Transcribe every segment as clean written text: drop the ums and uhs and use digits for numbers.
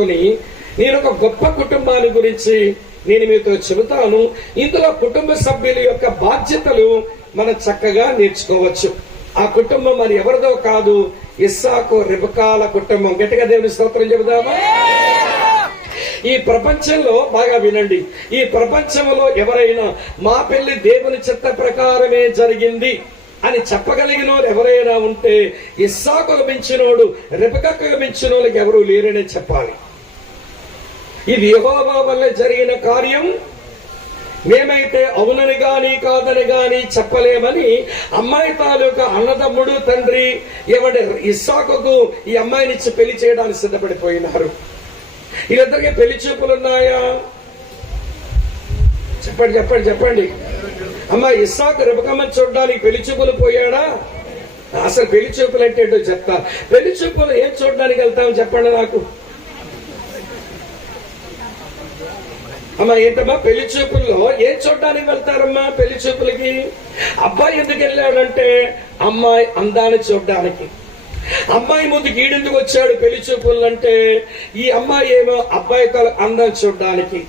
నేను ఒక గొప్ప కుటుంబాన్ని గురించి నేను మీతో చెబుతాను. ఇందులో కుటుంబ సభ్యుల యొక్క బాధ్యతలు మనం చక్కగా నేర్చుకోవచ్చు. ఆ కుటుంబం మరి ఎవరిదో కాదు, ఇస్సాకు రెబెకాల కుటుంబం. గట్టిగా దేవుని స్తోత్రం చెబుదామా? ఈ ప్రపంచంలో బాగా వినండి, ఈ ప్రపంచంలో ఎవరైనా మా పెళ్లి దేవుని చిత్త ప్రకారమే జరిగింది అని చెప్పగలిగిన వాళ్ళు ఎవరైనా ఉంటే ఇస్సాకును మించినోడు, రెబెకాకు మించినోళ్ళకి ఎవరు లేరనే చెప్పాలి. ఇది యెహోవా వల్ల జరిగిన కార్యం, మేమైతే అవునని గాని కాదని గాని చెప్పలేమని అమ్మాయి తాలూకా అన్నదమ్ముడు తండ్రి ఎవరి ఇస్సాకుకు ఈ అమ్మాయినిచ్చి పెళ్లి చేయడానికి సిద్ధపడిపోయినారు. వీళ్ళిద్దరికి పెళ్లి చూపులున్నాయా? చెప్పండి చెప్పండి చెప్పండి. అమ్మా, ఇస్సాకు రెబెకమ్మని చూడడానికి పెళ్లి చూపులు పోయాడా? అసలు పెళ్లి చూపులు అంటే ఏంటో చెప్తా. పెళ్లి చూపులు ఏం చూడడానికి వెళ్తాం చెప్పండి నాకు. అమ్మా ఏంటమ్మా, పెళ్లి చూపుల్లో ఏం చూడడానికి వెళ్తారమ్మా? పెళ్లి చూపులకి అబ్బాయి ఎందుకు వెళ్ళాడంటే అమ్మాయి అందాన్ని చూడడానికి. అమ్మాయి ముందుకు ఈడెందుకు వచ్చాడు పెళ్లి చూపులు అంటే ఈ అమ్మాయి ఏమో అబ్బాయి అందం చూడడానికి.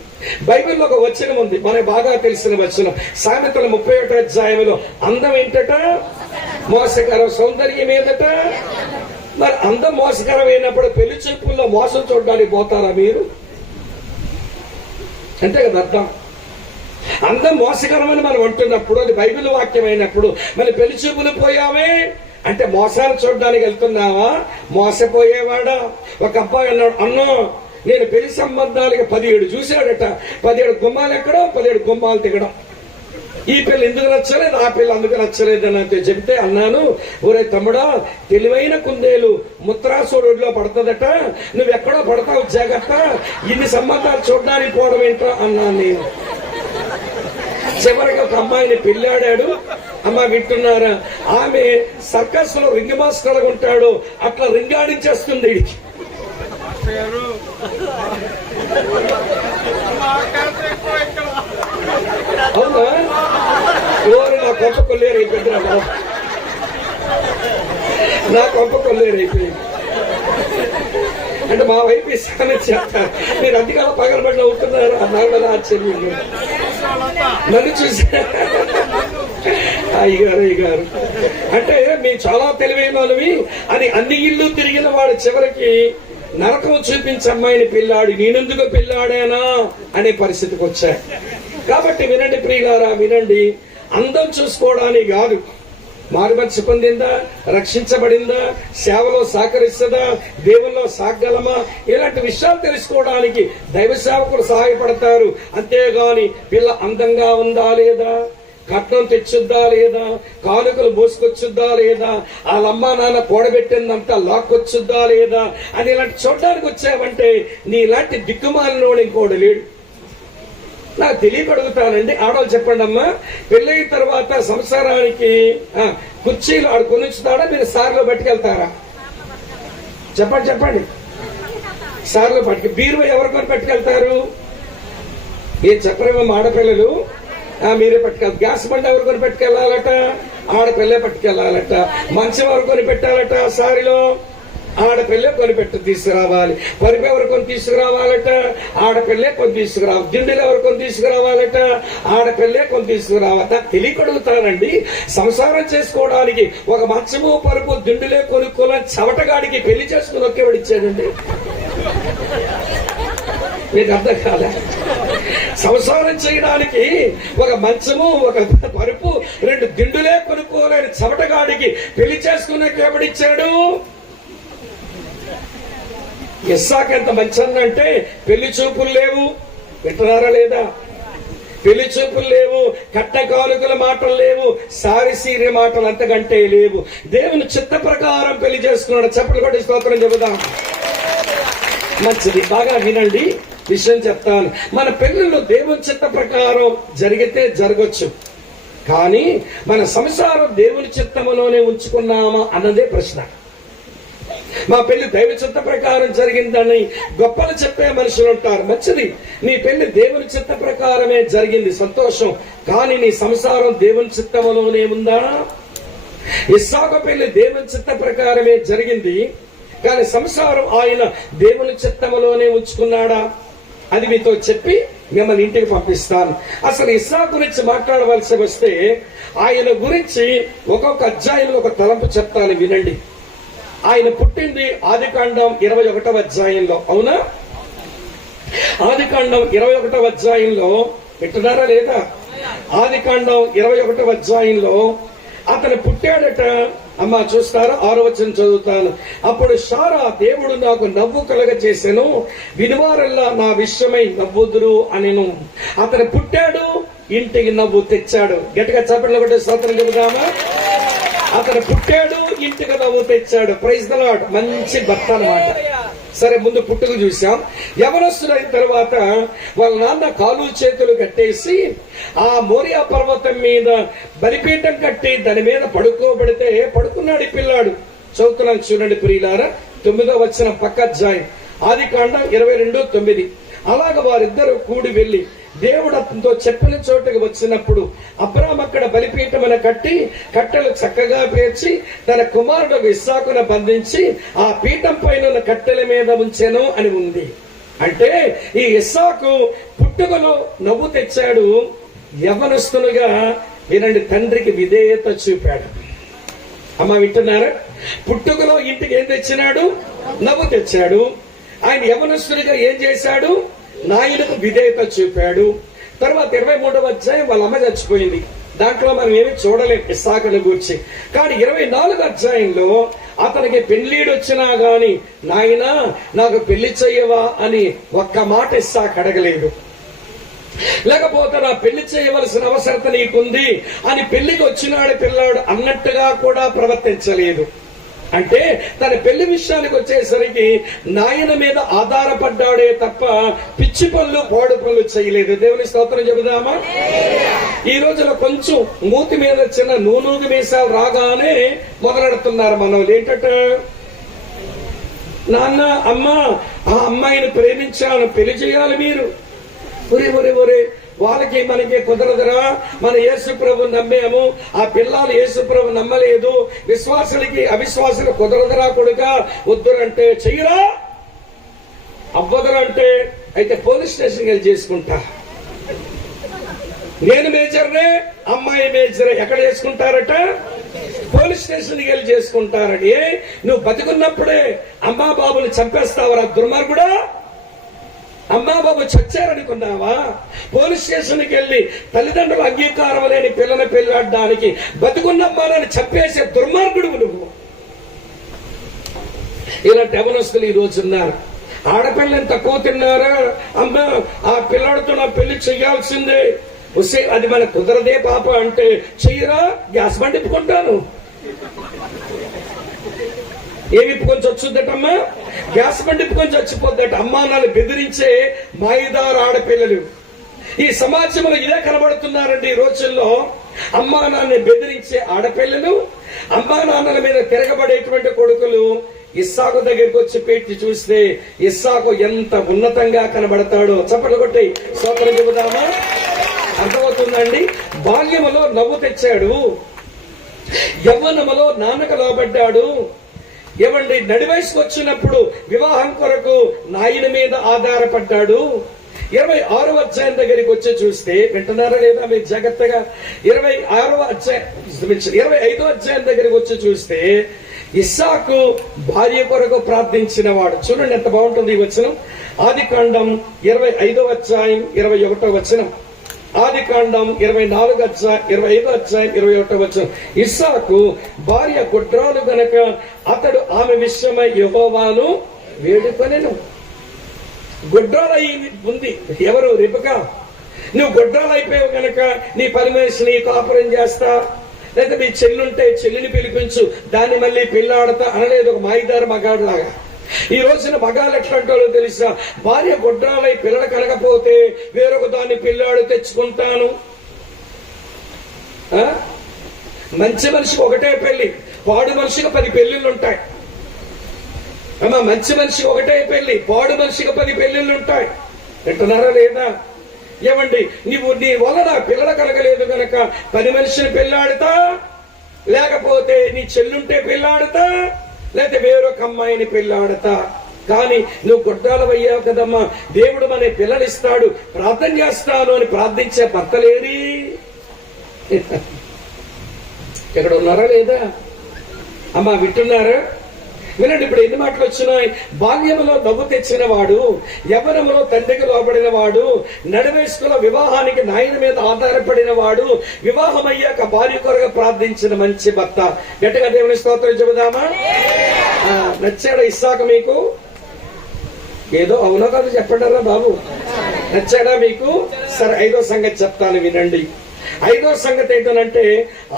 బైబిల్లో ఒక వచనం ఉంది, మనకు బాగా తెలిసిన వచనం, సామెతల 31వ అధ్యాయంలో అందం ఏంటట? మోసకరం. సౌందర్యం ఏంటట? మరి అందం మోసకరమైనప్పుడు పెళ్లి చూపుల్లో మోసం చూడడానికి పోతారా మీరు? అంతే కదా అర్థం. అందం మోసకరమని మనం అంటున్నప్పుడు, అది బైబిల్ వాక్యం అయినప్పుడు మన పెళ్లి చూపులు పోయామే అంటే మోసాలు చూడడానికి వెళ్తున్నావా? మోసపోయేవాడా? ఒక అబ్బాయి అన్నాడు, అన్నో నేను పెళ్లి సంబంధాలకి 17 చూశాడట. 17 గుమ్మాలు ఎక్కడం, 17 గుమ్మాలు తిగడం. ఈ పిల్ల ఎందుకు నచ్చలేదు, ఆ పిల్ల అందుకు నచ్చలేదు అని చెబితే అన్నాను, ఒరే తమ్ముడా, తెలివైన కుందేలు ముత్రాసోడులో పడుతుందట, నువ్వెక్కడో పడతావు జాగ్రత్త, ఇన్ని సంబంధాలు చూడడానికి పోవడం ఏంటో అన్నాను నేను. చివరికి ఒక అమ్మాయిని పెళ్ళాడాడు. అమ్మ వింటున్నారా? ఆమె సర్కస్ లో రింగ్ మాస్టర్ ఉంటాడు, అట్లా రింగాడించేస్తుంది. అవునా? ఓరు నా కొంప కొల్లేరు అయిపోయింది, నా కొంప కొల్లేరు అయిపోయింది. అంటే మా వైపు ఇస్తానని చెప్తారు, మీరు అందుకలా పగలబడి అవుతున్నారు. నాకు కదా ఆశ్చర్యం. నన్ను చూసి అయ్యగారు అంటే మేము చాలా తెలివైన వాళ్ళవి అని అన్ని ఇల్లు తిరిగిన వాడు చివరికి నరకం చూపించి అమ్మాయిని పెళ్ళాడు, నేనెందుకు పెళ్ళాడానా అనే పరిస్థితికి వచ్చాయి. కాబట్టి వినండి ప్రియులారా, వినండి. అందం చూసుకోవడానికి కాదు, మారుమనసు పొందిందా, రక్షించబడిందా, సేవలో సహకరిస్తుందా, దేవుల్లో సాగలమా, ఇలాంటి విషయాలు తెలుసుకోవడానికి దైవ సేవకులు సహాయపడతారు. అంతేగాని పిల్ల అందంగా ఉందా లేదా, కట్నం తెచ్చుద్దా లేదా, కానుకలు మోసుకొచ్చుద్దా లేదా, వాళ్ళమ్మా నాన్న కూడబెట్టిందంతా లాక్కొచ్చుద్దా లేదా అని ఇలాంటి చూడడానికి వచ్చావంటే నీ ఇలాంటి దిక్కుమాలినోడు ఇంకోడు లేడు. నాకు తెలియకడుగుతానండి, ఆడవాళ్ళు చెప్పండి అమ్మా, పెళ్ళయిన తర్వాత సంసారానికి కుర్చీలు ఆడు కొనుచ్చుతాడా, మీరు సార్లో పట్టుకెళ్తారా? చెప్పండి చెప్పండి. సార్లో పట్టుకు బీరువా ఎవరు కొని పట్టుకెళ్తారు? ఏం చెప్పరేమో ఆడపిల్లలు, మీరే పట్టుకెళ్తారు. గ్యాస్ బండి ఎవరు కొని పట్టుకెళ్లాలట? ఆడపిల్లే పట్టుకెళ్లాలట. మంచం ఎవరు కొని పెట్టాలట? సారిలో ఆడపిల్లే కొనిపెట్టి తీసుకురావాలి. పరుపు ఎవరు కొని తీసుకురావాలట? ఆడపిల్లే కొని తీసుకురావాలి. దిండులు ఎవరు కొని తీసుకురావాలట? ఆడపిల్లే కొని తీసుకురావాలట. తెలియకడుగుతానండి, సంసారం చేసుకోవడానికి ఒక మంచము పరుపు దిండులే కొనుక్కోవాలని చవటగాడికి పెళ్లి చేసుకుని ఒకేవాడిచ్చాడండి. మీకు అర్థం కాదా? సంసారం చేయడానికి ఒక మంచము, ఒక పరుపు, 2 దిండులే కొనుక్కోలేని చవటగాడికి పెళ్లి చేసుకున్నాక ఎవడిచ్చాడు? ఇస్సాకు ఎంత మంచిదంటే పెళ్లి చూపులు లేవు, వింటున్నారా లేదా? పెళ్లి చూపులు లేవు, కట్ట కానుకల మాటలు లేవు, సారి సీరి మాటలు అంతకంటే లేవు. దేవుని చిత్త ప్రకారం పెళ్లి చేసుకున్నాడు. చెప్పలు కొట్టి స్తోత్రం చెబుదాం. మంచిది, బాగా వినండి, విషయం చెప్తాను. మన పెళ్లిలో దేవుని చిత్త ప్రకారం జరిగితే జరగచ్చు, కానీ మన సంసారం దేవుని చిత్తములోనే ఉంచుకున్నామా అన్నదే ప్రశ్న. మా పెళ్లి దైవ చిత్త ప్రకారం జరిగిందని గొప్పలు చెప్పే మనుషులు ఉంటారు. మంచిది, నీ పెళ్లి దేవుని చిత్త ప్రకారమే జరిగింది, సంతోషం. కానీ నీ సంసారం దేవుని చిత్తములోనే ఉందా? ఇస్సాకు పెళ్లి దేవుని చిత్త ప్రకారమే జరిగింది, కానీ సంసారం ఆయన దేవుని చిత్తములోనే ఉంచుకున్నాడా అది మీతో చెప్పి మిమ్మల్ని ఇంటికి పంపిస్తాను. అసలు ఇస్సాకు గురించి మాట్లాడవలసి వస్తే ఆయన గురించి ఒక్కొక్క అధ్యాయంలో ఒక తలంపు చెప్తాను, వినండి. ఆయన పుట్టింది ఆదికాండం 21వ అధ్యాయంలో. అవునా? ఆదికాండం 21వ అధ్యాయంలో వింటున్నారా లేదా? ఆదికాండం 21వ అధ్యాయంలో అతను పుట్టాడట. అమ్మ చూస్తారా? 6వ వచనం చదువుతాను. అప్పుడు శారా, దేవుడు నాకు నవ్వు కలగ చేసెను, వినివారల్లా నా విషయమై నవ్వుదురు అనెను. అతను పుట్టాడు, ఇంటికి నవ్వు తెచ్చాడు. గట్టిగా చప్పట్లు కొట్టే స్తోత్రం చెబుదామా? అతను పుట్టాడు, ఇంటికి నవ్వు తెచ్చాడు. Praise the lord. మంచి భర్త అన్నమాట. సరే, ముందు పుట్టుకు చూసాం. యవనస్తులైన తర్వాత వాళ్ళ నాన్న కాలు చేతులు కట్టేసి ఆ మోరియా పర్వతం మీద బలిపీఠం కట్టి దాని మీద పడుకోబెడితే పడుకున్నాడు ఈ పిల్లాడు. చదువుతున్నాను చూడండి ప్రియులారా, 9వ వచనం పక్క అధ్యాయం, ఆదికాండం 22:9. అలాగ వారిద్దరూ కూడి వెళ్లి దేవుడు అతనితో చెప్పిన చోటుకి వచ్చినప్పుడు అబ్రాహాము అక్కడ బలిపీఠమున కట్టి కట్టెలు చక్కగా పేర్చి తన కుమారుడు ఇస్సాకును బంధించి ఆ పీఠం పైన కట్టెల మీద ఉంచెను అని ఉంది. అంటే ఈ ఇస్సాకు పుట్టుకలో నవ్వు తెచ్చాడు. యవనస్తులుగా వినండి, తండ్రికి విధేయత చూపాడు. అమ్మ వింటున్నారా? పుట్టుకలో ఇంటికి ఏం తెచ్చినాడు? నవ్వు తెచ్చాడు. ఆయన యవనస్తుడిగా ఏం చేశాడు? నాయనకు విధేయత చూపాడు. తర్వాత 23వ అధ్యాయం వాళ్ళ అమ్మ చచ్చిపోయింది. దాంట్లో మనం ఏమి చూడలేం ఇస్సాకుని గురించి. కానీ 24వ అధ్యాయంలో అతనికి పెళ్లిడు వచ్చినా గాని, నాయనా నాకు పెళ్లి చెయ్యవా అని ఒక్క మాట ఇస్సాకు అడగలేదు. లేకపోతే నా పెళ్లి చేయవలసిన అవసరత నీకుంది అని పెళ్లికి వచ్చినాడు పిల్లాడు అన్నట్టుగా కూడా ప్రవర్తించలేదు. అంటే తన పెళ్లి విషయానికి వచ్చేసరికి నాయన మీద ఆధారపడ్డాడే తప్ప పిచ్చి పనులు పాడు పనులు చేయలేదు. దేవుని స్తోత్రం చెబుదామా? ఈ రోజులో కొంచెం మూతి మీద చిన్న నూనూగు మీసాలు రాగానే మొదలెడుతున్నారు మనోళ్ళు. ఏంటట, నాన్న అమ్మ ఆ అమ్మాయిని ప్రేమించాను, పెళ్లి చేయాలి మీరు. ఒరే ఒరే ఒరే, వాళ్ళకి మనకి కుదరదురా, మన యేసు ప్రభు నమ్మాము, ఆ పిల్లలు యేసు ప్రభు నమ్మలేదు, విశ్వాసులకి అవిశ్వాసులు కుదరదురా కొడుక, వద్దురంటే చెయ్యరా, అవ్వదురంటే అయితే పోలీస్ స్టేషన్కి వెళ్ళి చేసుకుంటా. నేను మేజర్నే, అమ్మాయి మేజరే. ఎక్కడ చేసుకుంటారట? పోలీస్ స్టేషన్కి వెళ్ళి చేసుకుంటారని. నువ్వు బతికున్నప్పుడే అమ్మా బాబుని చంపేస్తావరా దుర్మార్గుడా? అమ్మా బాబు చచ్చారనుకున్నావా? పోలీస్ స్టేషన్కి వెళ్ళి తల్లిదండ్రుల అంగీకారం లేని పిల్లని పెళ్లాడడానికి బతుకున్నమ్మాలని చంపేసే దుర్మార్గుడు నువ్వు. ఇలాంటి యవనస్తులు ఈ రోజు ఉన్నారు. ఆడపిల్లని తక్కువ తిన్నారా? అమ్మా ఆ పిల్లాడితో నా పెళ్లి చెయ్యాల్సిందే, వస్తే అది మనకు కుదరదే పాప అంటే చెయ్యరా, గ్యాస్ బండి ఇప్పుకుంటాను. ఏమి ఇప్పుకొని చచ్చుద్దటమ్మా? గ్యాస్ బండి ఇప్పుకొని చచ్చిపోద్దట. అమ్మా నాన్న బెదిరించే మాయిదారు ఆడపిల్లలు ఈ సమాజంలో ఇదే కనబడుతున్నారండి. ఈ రోజుల్లో అమ్మా నాన్న బెదిరించే ఆడపిల్లలు, అమ్మా నాన్నల మీద తిరగబడేటువంటి కొడుకులు. ఇస్సాకు దగ్గరికి వచ్చి పెట్టి చూస్తే ఇస్సాకు ఎంత ఉన్నతంగా కనబడతాడో. చప్పట్లు కొట్టి స్తోత్రం చెబుదామా? అర్థమవుతుందండి. బాల్యములో నవ్వు తెచ్చాడు, యవ్వనములో నాన్నకు లోబడ్డాడు. ఏమండి, నడి వయసుకు వచ్చినప్పుడు వివాహం కొరకు నాయన మీద ఆధారపడ్డాడు. 26వ అధ్యాయం దగ్గరికి వచ్చి చూస్తే, వింటున్నారా లేదా మీరు జాగ్రత్తగా? 25వ అధ్యాయం దగ్గరికి వచ్చి చూస్తే ఇస్సాకు భార్య కొరకు ప్రార్థించిన వాడు. చూడండి ఎంత బాగుంటుంది ఈ వచనం. ఆదికాండం 25వ అధ్యాయం 21వ వచనం. ఆదికాండం 24వ అధ్యాయం 25వ అధ్యాయం 21వ వచనం. ఇస్సాకు భార్య గుడ్రాలు గనక అతడు ఆమె విషయమై యెహోవాను వేడుకొనెను. గుడ్రాలయ్యి ఉంది ఎవరు? రిబకా. నువ్వు గుడ్రాలు అయిపోయావు గనక నీ పని మనిషిని కాపురం చేస్తా, లేదా నీ చెల్లుంటే చెల్లిని పిలిపించు, దాన్ని మళ్ళీ పెళ్ళాడతా అనలేదు ఒక మాయిదారు మగాడు లాగా. ఈ రోజున మగాళ్ళు ఎట్లాంటో తెలుసా? భార్య గుడ్రాలై పిల్లలు కలగపోతే వేరొక దాన్ని పిల్లాడు తెచ్చుకుంటాను. మంచి మనిషికి ఒకటే పెళ్లి, పాడు మనిషికి 10 పెళ్లిళ్ళు ఉంటాయి. అమ్మా, మంచి మనిషికి ఒకటే పెళ్లి, పాడు మనిషికి 10 పెళ్లిళ్ళు ఉంటాయి. వింటున్నారా లేదా? ఏమండి, నీవు నీ వలన పిల్లలు కలగలేదు కనుక 10 మనిషిని పెళ్ళాడుతా, లేకపోతే నీ చెల్లుంటే పెళ్ళాడుతా, లేకపోతే వేరొక అమ్మాయిని పెళ్ళాడతా. కానీ నువ్వు గొడ్డాలవయ్యావు కదమ్మా, దేవుడు మన పిల్లనిస్తాడు, ప్రార్థన చేస్తాను అని ప్రార్థించే భర్తలేరి ఇక్కడ ఉన్నారా లేదా? అమ్మా వింటున్నారా? వినండి, ఇప్పుడు ఎన్ని మాటలు వచ్చినాయి. బాల్యములో నవ్వు తెచ్చిన వాడు, యవ్వనములో తండ్రికి లోబడిన వాడు, నడివేసుకుల వివాహానికి నాయన మీద ఆధారపడిన వాడు, వివాహమయ్యాక భార్య కొరకు ప్రార్థించిన మంచి భర్త. గట్టిగా దేవుని స్తోత్రం చెబుదామా? నచ్చాడా ఇస్సాకు మీకు? ఏదో అవునో కాదు చెప్పండారా బాబు, నచ్చాడా మీకు? సరే, 5వ సంగతి చెప్తాను వినండి. 5వ సంగతి ఏంటనంటే,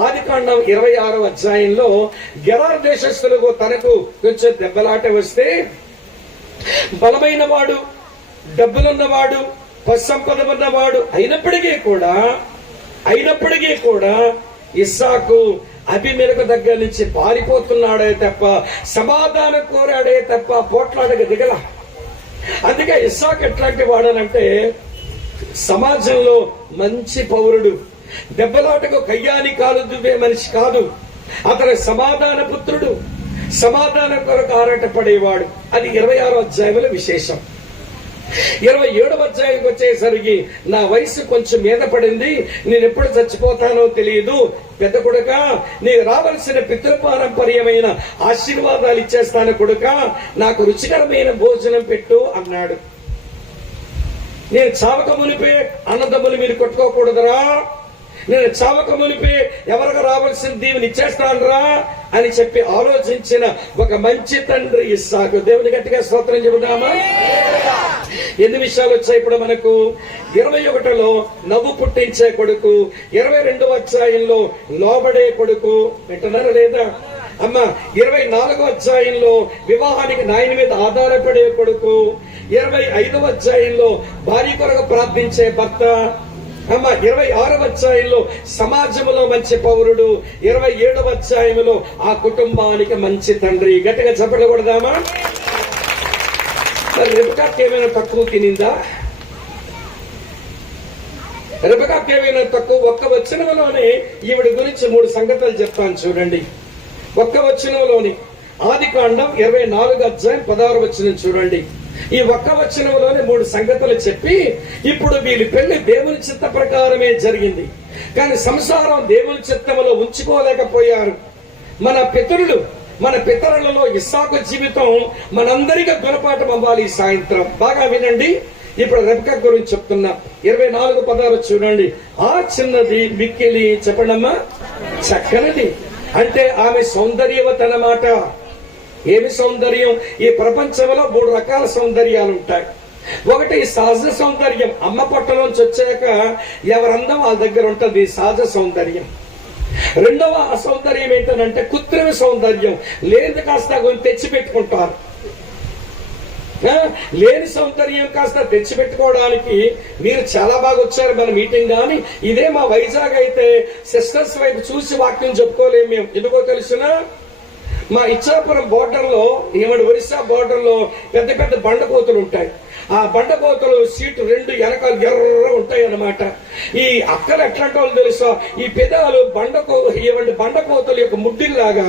ఆదికాండం 26వ అధ్యాయంలో గెరార్ దేశస్థులకు తనకు కొంచెం దెబ్బలాట వస్తే, బలమైన వాడు, డబ్బులున్నవాడు, పశుసంపద ఉన్నవాడు అయినప్పటికీ కూడా ఇస్సాకు అబీమెలెకు దగ్గర నుంచి పారిపోతున్నాడే తప్ప, సమాధానం కోరాడే తప్ప పోట్లాడక దిగల. అందుకే ఇస్సాకు ఎట్లాంటి వాడనంటే, సమాజంలో మంచి పౌరుడు, దెబ్బలాటకు కయ్యాని కాలు దువ్వే మనిషి కాదు. అతని సమాధాన పుత్రుడు, సమాధాన కొరకు ఆరాట పడేవాడు. అది 26వ అధ్యాయంలో విశేషం. 27వ అధ్యాయంకి వచ్చేసరికి, నా వయసు కొంచెం మీద పడింది, నేను ఎప్పుడు చచ్చిపోతానో తెలియదు, పెద్ద కొడుక నీకు రావలసిన పితృపారంపర్యమైన ఆశీర్వాదాలు ఇచ్చేస్తాను కొడుక, నాకు రుచికరమైన భోజనం పెట్టు అన్నాడు. నేను చావక మునిపే అన్నదమ్ములు మీరు కొట్టుకోకూడదురా, నేను చావక మునిపే ఎవరికి రావాల్సిన దీవెని ఇచ్చేస్తానరా అని చెప్పి ఆలోచించిన ఒక మంచి తండ్రి ఇస్సాకు. దేవుని గట్టిగా స్తోత్రం చెబుదామా? ఎన్ని విషయాలు వచ్చాయి ఇప్పుడు మనకు? 21లో నవ్వు పుట్టించే కొడుకు, 22వ అధ్యాయంలో లోబడే కొడుకు. వింటున్నారా లేదా అమ్మా? 24వ అధ్యాయంలో వివాహానికి నాయన మీద ఆధారపడే కొడుకు, 25వ అధ్యాయంలో భార్య కొరకు ప్రార్థించే భర్త. అమ్మ 26వ అధ్యాయంలో సమాజంలో మంచి పౌరుడు, 27వ అధ్యాయంలో ఆ కుటుంబానికి మంచి తండ్రి. గట్టిగా చెప్పలు కొడదామా? రెబెకాకి ఏమైనా తక్కువ తినిందా? రెబెకాకి ఏమైనా తక్కువ? ఒక్క వచనంలోనే ఈవిడ గురించి 3 సంగతులు చెప్తాను చూడండి. ఒక్క వచనంలోని ఆదికాండం 24వ అధ్యాయం 16వ వచనం చూడండి. ఈ ఒక్క వచనంలోనే 3 సంగతులు చెప్పి, ఇప్పుడు వీళ్ళ పెళ్లి దేవుని చిత్త ప్రకారమే జరిగింది, కానీ సంసారం దేవుని చిత్తములో ఉంచుకోలేకపోయారు. మన పితరులలో ఇస్సాకు జీవితం మనందరికీ గుణపాఠం అవ్వాలి. ఈ సాయంత్రం బాగా వినండి. ఇప్పుడు రెబెకా గురించి చెప్తున్నా. 24:16 చూడండి. ఆ చిన్నది మిక్కిలి, చెప్పండమ్మా, చక్కనిది. అంటే ఆమె సౌందర్యవతి అన్నమాట. ఏమి సౌందర్యం? ఈ ప్రపంచంలో 3 రకాల సౌందర్యాలు ఉంటాయి. ఒకటి సహజ సౌందర్యం, అమ్మ పొట్టలోంచి వచ్చాక ఎవరందం వాళ్ళ దగ్గర ఉంటుంది, సహజ సౌందర్యం. రెండవ సౌందర్యం ఏంటంటే కృత్రిమ సౌందర్యం, లేనిది కాస్త కొంచెం తెచ్చి పెట్టుకుంటారు. లేని సౌందర్యం కాస్త తెచ్చి పెట్టుకోవడానికి మీరు చాలా బాగా వచ్చారు మన మీటింగ్. కానీ ఇదే మా వైజాగ్ అయితే సిస్టర్స్ వైపు చూసి వాక్యం చెప్పుకోలేము మేము. ఎందుకో తెలుసునా? మా ఇచ్చాపురం బోర్డర్ లో, ఒరిస్సా బోర్డర్ లో పెద్ద పెద్ద బండకోతులు ఉంటాయి. ఆ బండకోతులు సీటు 2 వెనకాలు ఎర్ర ఉంటాయి అన్నమాట. ఈ అక్కలు ఎట్లాంటి వాళ్ళు తెలుసా? ఈ పెదాలు బండకోతుల యొక్క ముడ్డిల్లాగా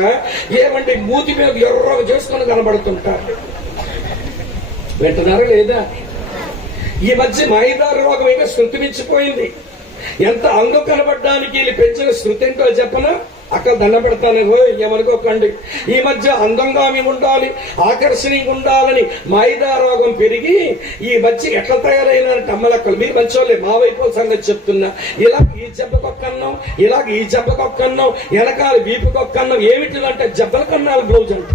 మూతి మీద ఎర్రగా చేసుకుని కనబడుతుంటారు. వింటున్నారా లేదా? ఈ మధ్య మాయిదారు రోగం ఇంకా శృతి మించిపోయింది. ఎంత అందం కనబడడానికి వీళ్ళు పెంచిన శృతి ఏంటో చెప్పనా? అక్కడ దండ పెడతాను, ఏమనుకోకండి. ఈ మధ్య అందంగా మేము ఉండాలి, ఆకర్షణీయంగా ఉండాలని మాయిదా రోగం పెరిగి ఈ మధ్య ఎట్లా తయారైనారంటే అమ్మలక్కలు, మీరు మంచోళ్ళే, మా వైపు సంగతి చెప్తున్నా. ఇలా ఈ జబ్బకొక్కన్నాం, ఇలాగ ఈ జబ్బకొక్కన్నాం, వెనకాల వీపుకొక్కన్నాం. ఏమిటిదంటే జబ్బల కన్నాలు బ్లౌజ్ అంట.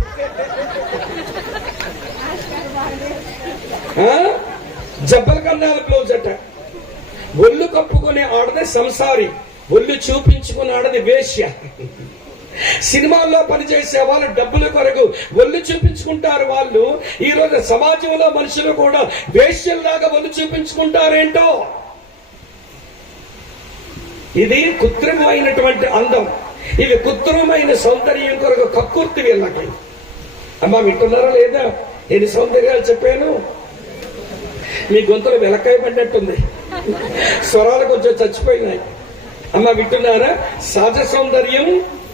జబ్బల కన్నాల బ్లౌజ్ అట. ఒళ్ళు కప్పుకునే ఆడదే సంసారి, ఒళ్ళు చూపించుకుని ఆడది వేశ్య. సినిమాల్లో పనిచేసే వాళ్ళు డబ్బుల కొరకు ఒళ్ళు చూపించుకుంటారు. వాళ్ళు ఈ రోజు సమాజంలో మనుషులు కూడా వేశ్యల్లాగా ఒళ్ళు చూపించుకుంటారేంటో. ఇది కృత్రిమమైనటువంటి అందం, ఇవి కృత్రిమమైన సౌందర్యం కొరకు కక్కుర్తి వీళ్ళకి. అమ్మా వింటున్నారా లేదా? ఎన్ని సౌందర్యాలు చెప్పాను? మీ గొంతులు వెలకాయ పడినట్టుంది, స్వరాలు కొంచెం చచ్చిపోయినాయి. అమ్మ వింటున్నారా? సహజ సౌందర్యం,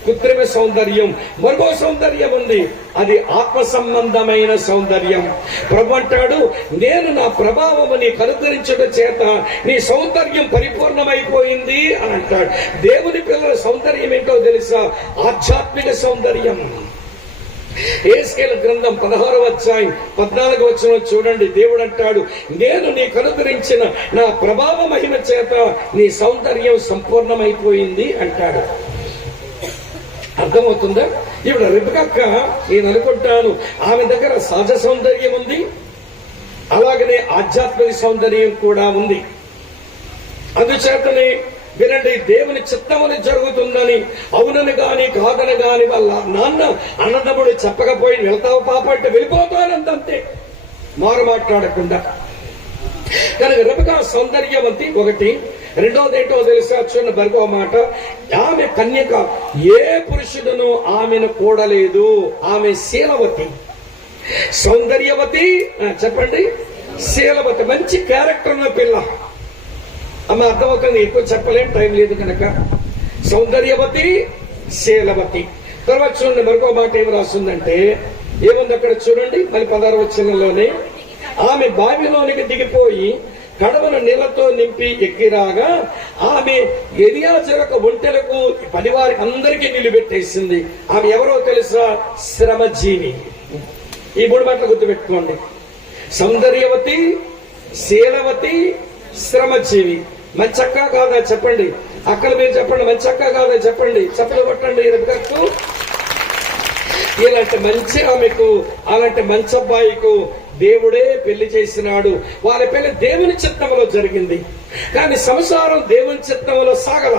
కృత్రిమ సౌందర్యం, మరో సౌందర్యం ఉంది, అది ఆత్మ సంబంధమైన సౌందర్యం. ప్రభు అంటాడు, నేను నా ప్రభావము నీకు అనుగ్రహించడం చేత నీ సౌందర్యం పరిపూర్ణమైపోయింది అని అంటాడు. దేవుని పిల్లల సౌందర్యం ఏంటో తెలుసా? ఆధ్యాత్మిక సౌందర్యం. యేసయ్య గ్రంథం 16వ అధ్యాయం 14వ వచనం చూడండి. దేవుడు అంటాడు, నేను నీకు అనుగ్రహించిన నా ప్రభావ మహిమ చేత నీ సౌందర్యం సంపూర్ణమైపోయింది అంటాడు. అర్థమవుతుందా? ఇప్పుడు రెబెక్క, నేను అనుకుంటాను ఆమె దగ్గర సహజ సౌందర్యం ఉంది, అలాగనే ఆధ్యాత్మిక సౌందర్యం కూడా ఉంది. అందుచేతనే వినండి, దేవుని చిత్తమని జరుగుతుందని అవునని గాని కాదని గాని వాళ్ళ నాన్న అన్నదమ్ముడు చెప్పకపోయి వెళ్తావు పాప అంటే వెళ్ళిపోతానంతే, మారు మాట్లాడకుండా. కనుక రెబెక్క సౌందర్యవంతి ఒకటి. రెండోది ఏంటో తెలుసా? చిన్న బర్గో మాట, ఆమె కన్యక, ఏ పురుషుడును ఆమెను కూడలేదు, ఆమె శీలవతి. సౌందర్యవతి, చెప్పండి, శీలవతి, మంచి క్యారెక్టర్ ఉన్న పిల్ల. అమ్మ అర్థమవుతుంది, ఎక్కువ చెప్పలేం, టైం లేదు కనుక. సౌందర్యవతి, శీలవతి. తర్వాత చూడండి మరొక మాట ఏమి రాస్తుందంటే, ఏముంది అక్కడ చూడండి, మళ్ళీ 16వ వచనంలోనే, ఆమె బావిలోనికి దిగిపోయి కడవను నీళ్లతో నింపి ఎక్కిరాగా ఆమె ఎలియాజరు ఒంటెలకు పనివారికి అందరికీ నిలబెట్టేసింది. ఆమె ఎవరో తెలుసా? శ్రమజీవి. ఈ 3 మాటలు గుర్తుపెట్టుకోండి: సౌందర్యవతి, శీలవతి, శ్రమజీవి. మంచక్క కాదా చెప్పండి, అక్కడ మీరు చెప్పండి, మంచక్క కాదా చెప్పండి, చప్పలు కొట్టండి. రెబెక్కకు ఇలాంటి మంచి ఆమెకు, అలాంటి మంచి అబ్బాయికు దేవుడే పెళ్లి చేసినాడు. వాళ్ళ పెళ్లి దేవుని చిత్తంలో జరిగింది, కానీ సంసారం దేవుని చిత్తంలో సాగల.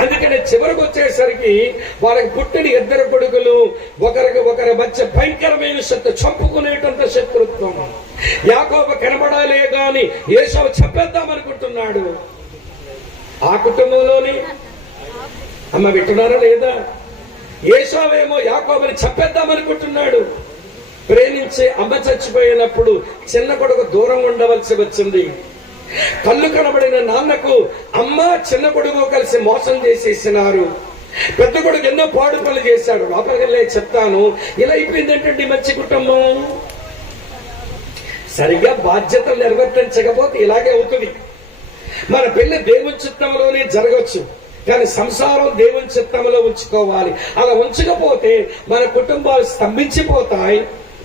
అందుకని చివరికి వచ్చేసరికి వాళ్ళకి పుట్టిన 2 కొడుకులు ఒకరికి ఒకరి మధ్య భయంకరమైన శత్రు, చంపుకునేటంత శత్రుత్వం. యాకోబు కనబడాలే గాని ఏశావు చంపేద్దామనుకుంటున్నాడు. ఆ కుటుంబంలోని అమ్మ వింటున్నారా లేదా? ఏశావేమో యాకోబుని చంపేద్దామనుకుంటున్నాడు. ప్రేమించే అమ్మ చచ్చిపోయినప్పుడు చిన్న కొడుకు దూరం ఉండవలసి వచ్చింది. కళ్ళు కనబడిన నాన్నకు అమ్మ చిన్న కొడుకు కలిసి మోసం చేసేసినారు. పెద్ద కొడుకు ఎన్నో పాడు పనులు చేశాడు. లోపలికి చెప్తాను, ఇలా అయిపోయింది ఏంటంటే మంచి కుటుంబం. సరిగా బాధ్యతలు నిర్వర్తించకపోతే ఇలాగే అవుతుంది. మన పెళ్లి దేవుని చిత్తంలోనే జరగచ్చు, కానీ సంసారం దేవుని చిత్తంలో ఉంచుకోవాలి. అలా ఉంచకపోతే మన కుటుంబాలు స్తంభించిపోతాయి,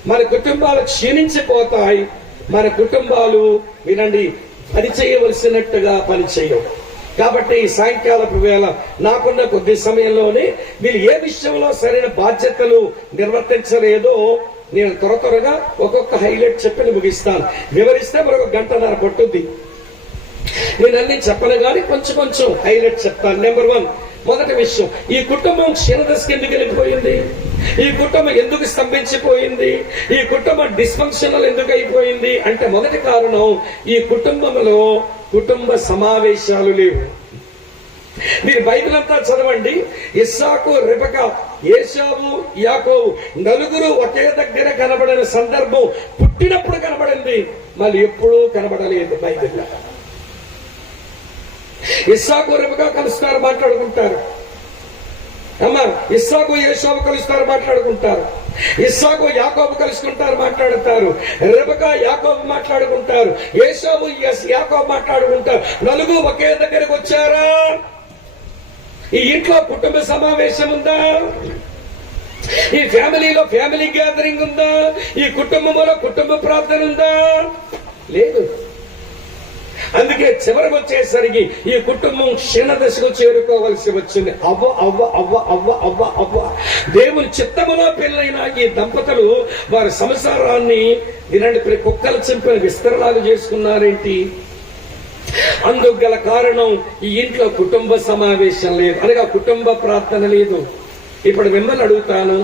మన కుటుంబాలు క్షీణించిపోతాయి, మన కుటుంబాలు వినండి పని చేయవలసినట్టుగా పని చేయవు. కాబట్టి ఈ సాయంకాలపు వేళ నాకున్న కొద్ది సమయంలోనే వీళ్ళు ఏ విషయంలో సరైన బాధ్యతలు నిర్వర్తించలేదో నేను త్వరగా ఒక్కొక్క హైలైట్ చెప్పి ముగిస్తాను. వివరిస్తే మరొక 1 గంటన్నర పట్టుద్ది. నేను అన్ని చెప్పను కానీ కొంచెం హైలైట్ చెప్తాను. నెంబర్ 1, మొదటి విషయం, ఈ కుటుంబం క్షీణదశకి ఎందుకు వెళ్ళిపోయింది? ఈ కుటుంబం ఎందుకు స్తంభించిపోయింది? ఈ కుటుంబం డిస్ఫంక్షనల్ ఎందుకు అయిపోయింది అంటే మొదటి కారణం, ఈ కుటుంబంలో కుటుంబ సమావేశాలు లేవు. మీరు బైబిల్ అంతా చదవండి. ఇస్సాకు, రెబెక్క, ఏశావు, యాకోబు నలుగురు ఒకే దగ్గర కనబడిన సందర్భం పుట్టినప్పుడు కనబడింది, మళ్ళీ ఎప్పుడూ కనబడలేదు బైబిల్లో. ఇస్సాకు, రెబెక్క కలుస్తారు, మాట్లాడుకుంటారు. అమ్మ ఇస్సాకు, ఏశావు కలుస్తారు, మాట్లాడుకుంటారు. ఇస్సాకు, యాకోబు కలుసుకుంటారు, మాట్లాడుతారు. రెబెక్క, యాకోబు మాట్లాడుకుంటారు. ఏశావు, యాకోబు మాట్లాడుకుంటారు. నలుగురు ఒకే దగ్గరకు వచ్చారా? ఈ ఇంట్లో కుటుంబ సమావేశం ఉందా? ఈ ఫ్యామిలీలో ఫ్యామిలీ గ్యాదరింగ్ ఉందా? ఈ కుటుంబంలో కుటుంబ ప్రార్థన ఉందా? లేదు. అందుకే చివరికి వచ్చేసరికి ఈ కుటుంబం క్షీణ దశకు చేరుకోవలసి వచ్చింది. అవ్వ దేవుని చిత్తములో పెళ్ళైన ఈ దంపతులు వారి సంసారాన్ని వినండి కుక్కలు చింపిన విస్తరణాలు చేసుకున్నారేంటి? అందుకు గల కారణం, ఈ ఇంట్లో కుటుంబ సమావేశం లేదు, అనగా కుటుంబ ప్రార్థన లేదు. ఇప్పుడు మిమ్మల్ని అడుగుతాను,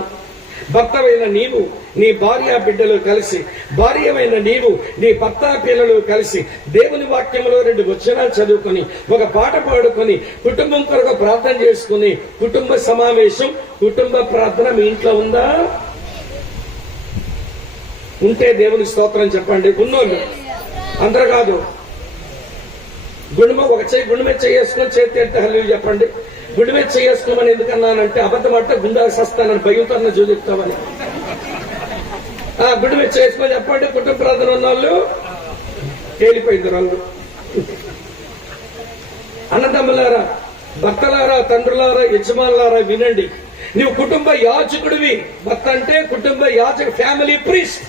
భర్తవైన నీవు నీ భార్య బిడ్డలు కలిసి, భార్యమైన నీవు నీ భర్త పిల్లలు కలిసి దేవుని వాక్యంలో 2 వచనాలు చదువుకొని, ఒక పాట పాడుకొని, కుటుంబం కొరకు ప్రార్థన చేసుకుని, కుటుంబ సమావేశం, కుటుంబ ప్రార్థన మీ ఇంట్లో ఉందా? ఉంటే దేవుని స్తోత్రం చెప్పండి. ఉన్నోళ్ళు అందరూ కాదు. గుణమ ఒక చెయ్యి గుణమే చేసుకుని చేతి హల్లు చెప్పండి. గుడి మీద చేసుకోమని ఎందుకన్నానంటే అబద్ధం అంటే గుండాకి సస్తానని భయంతో అన్న చూపిస్తామని. గుడి మీద చేసుకోమని చెప్పండి. కుటుంబ ప్రార్థన ఉన్న వాళ్ళు తేలిపోయింది రంగు. అన్నదమ్ములారా, భర్తలారా, తండ్రులారా, యజమానులారా వినండి. నువ్వు కుటుంబ యాజకుడివి. భర్త అంటే కుటుంబ యాజక, ఫ్యామిలీ ప్రీస్ట్.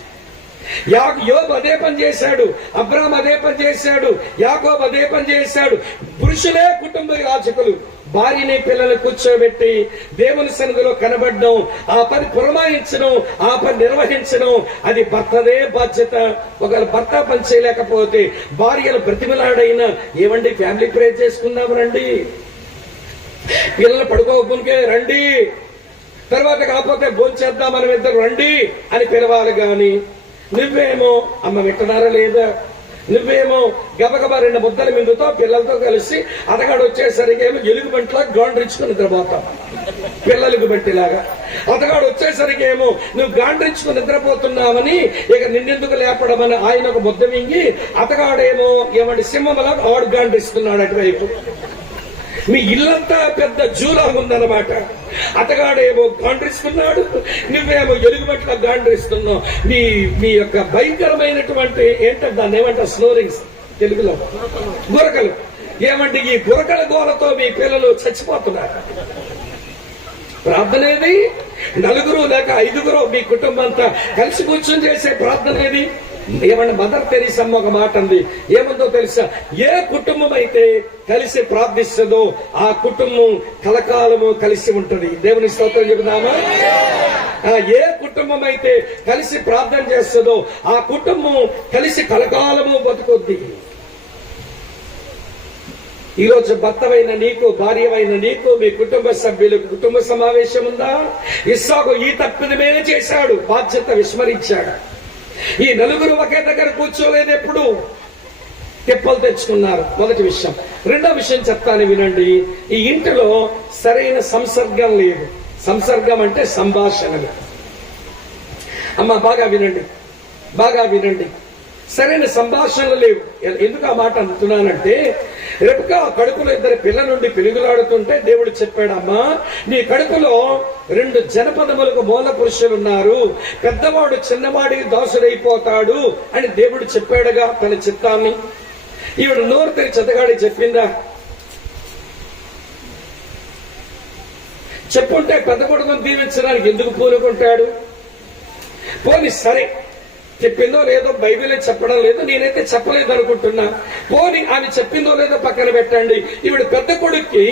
యోబు అదే పని చేశాడు, అబ్రాహాం అదే పని చేశాడు, యాకోబు అదే పని చేశాడు. పురుషులే కుటుంబ యాజకులు. భార్యని పిల్లలు కూర్చోబెట్టి దేవుని సన్నిధిలో కనబడడం, ఆ పని పురమాయించడం, ఆ పని నిర్వహించడం అది భర్తదే బాధ్యత. ఒకవేళ భర్త పని చేయలేకపోతే భార్యలు బ్రతిమలాడైనా ఏమండి ఫ్యామిలీ ప్రేర్ చేసుకుందాం రండి, పిల్లలు పడుకోకుంటే రండి, తర్వాత కాకపోతే భోంచేద్దాం మనం ఇద్దరు రండి అని పిలవాలి. గాని నువ్వేమో అమ్మ వింటున్నారా లేదా, నువ్వేమో గబగబా 2 ముద్దల మిందుతో పిల్లలతో కలిసి అతగాడు వచ్చేసరికి ఏమో ఎలుగుబంటిలా గాండ్రించుకుని నిద్రపోతాం. పిల్లలకు బట్టిలాగా అతగాడు వచ్చేసరికి ఏమో నువ్వు గాండ్రించుకుని నిద్రపోతున్నావని ఇక నిన్నెందుకు లేపడమని ఆయన ఒక ముద్ద మింగి అతగాడేమో ఏమంటే సింహంలాగా ఆడు గాండ్రిస్తున్నాడు అటువైపు. మీ ఇల్లంతా పెద్ద జూలా ఉందన్నమాట. అతగాడేమో గాండ్రిస్తున్నాడు, నువ్వేమో ఎలుగుబట్ల గాండ్రిస్తున్నావు. మీ యొక్క భయంకరమైనటువంటి ఏంటంటే దాన్ని ఏమంటారు, స్నోరింగ్స్ తెలుగులో గురకలు. ఏమంటే ఈ గురకల గోలతో మీ పిల్లలు చచ్చిపోతున్నారు. ప్రార్థనేది 4 లేక 5 మీ కుటుంబం అంతా కలిసి కూర్చొని చేసే ప్రార్థన ఏది? ఏమన్నా మదర్ తెరీసమ్మ ఒక మాట అంది, ఏమందో తెలుసా? ఏ కుటుంబం అయితే కలిసి ప్రార్థిస్తుందో ఆ కుటుంబం కలకాలము కలిసి ఉంటుంది. దేవుని స్తోత్రం చెబుదామా? ఏ కుటుంబం అయితే కలిసి ప్రార్థన చేస్తుందో ఆ కుటుంబం కలిసి కలకాలము బతుకుద్ది. ఈరోజు భర్తవైన నీకు, భార్యవైన నీకు, మీ కుటుంబ సభ్యులకు కుటుంబ సమావేశం ఉందా? ఇస్సాకు ఈ తప్పిదమే చేశాడు, బాధ్యత విస్మరించాడు. ఈ 4 ఒకే దగ్గర కూర్చోలేదు, ఎప్పుడు తిప్పలు తెచ్చుకున్నారు. మొదటి విషయం. రెండో విషయం చెప్తాను వినండి. ఈ ఇంటిలో సరైన సంసర్గం లేదు. సంసర్గం అంటే సంభాషణలు. అమ్మ బాగా వినండి, బాగా వినండి. సరైన సంభాషణలు లేవు. ఎందుకు ఆ మాట అంటున్నానంటే, రెబెకా కడుపులో 2 పిల్లల నుండి పెరుగులాడుతుంటే దేవుడు చెప్పాడు, అమ్మా నీ కడుపులో 2 జనపదములకు మూల పురుషులు ఉన్నారు, పెద్దవాడు చిన్నవాడికి దాసుడైపోతాడు అని దేవుడు చెప్పాడుగా తన చిత్తాన్ని. ఈవిడ నోరు తెరిచి చెత్తగాడి చెప్పిందా? చెప్పుంటే పెద్ద కొడుకును దీవించడానికి ఎందుకు పూనుకుంటాడు? పోనీ సరే, చెప్పిందో లేదో బైబిలే చెప్పడం లేదు, నేనైతే చెప్పలేదు అనుకుంటున్నా. పోనీ ఆమె చెప్పిందో లేదో పక్కన పెట్టండి. ఈవిడ పెద్ద కొడుక్కి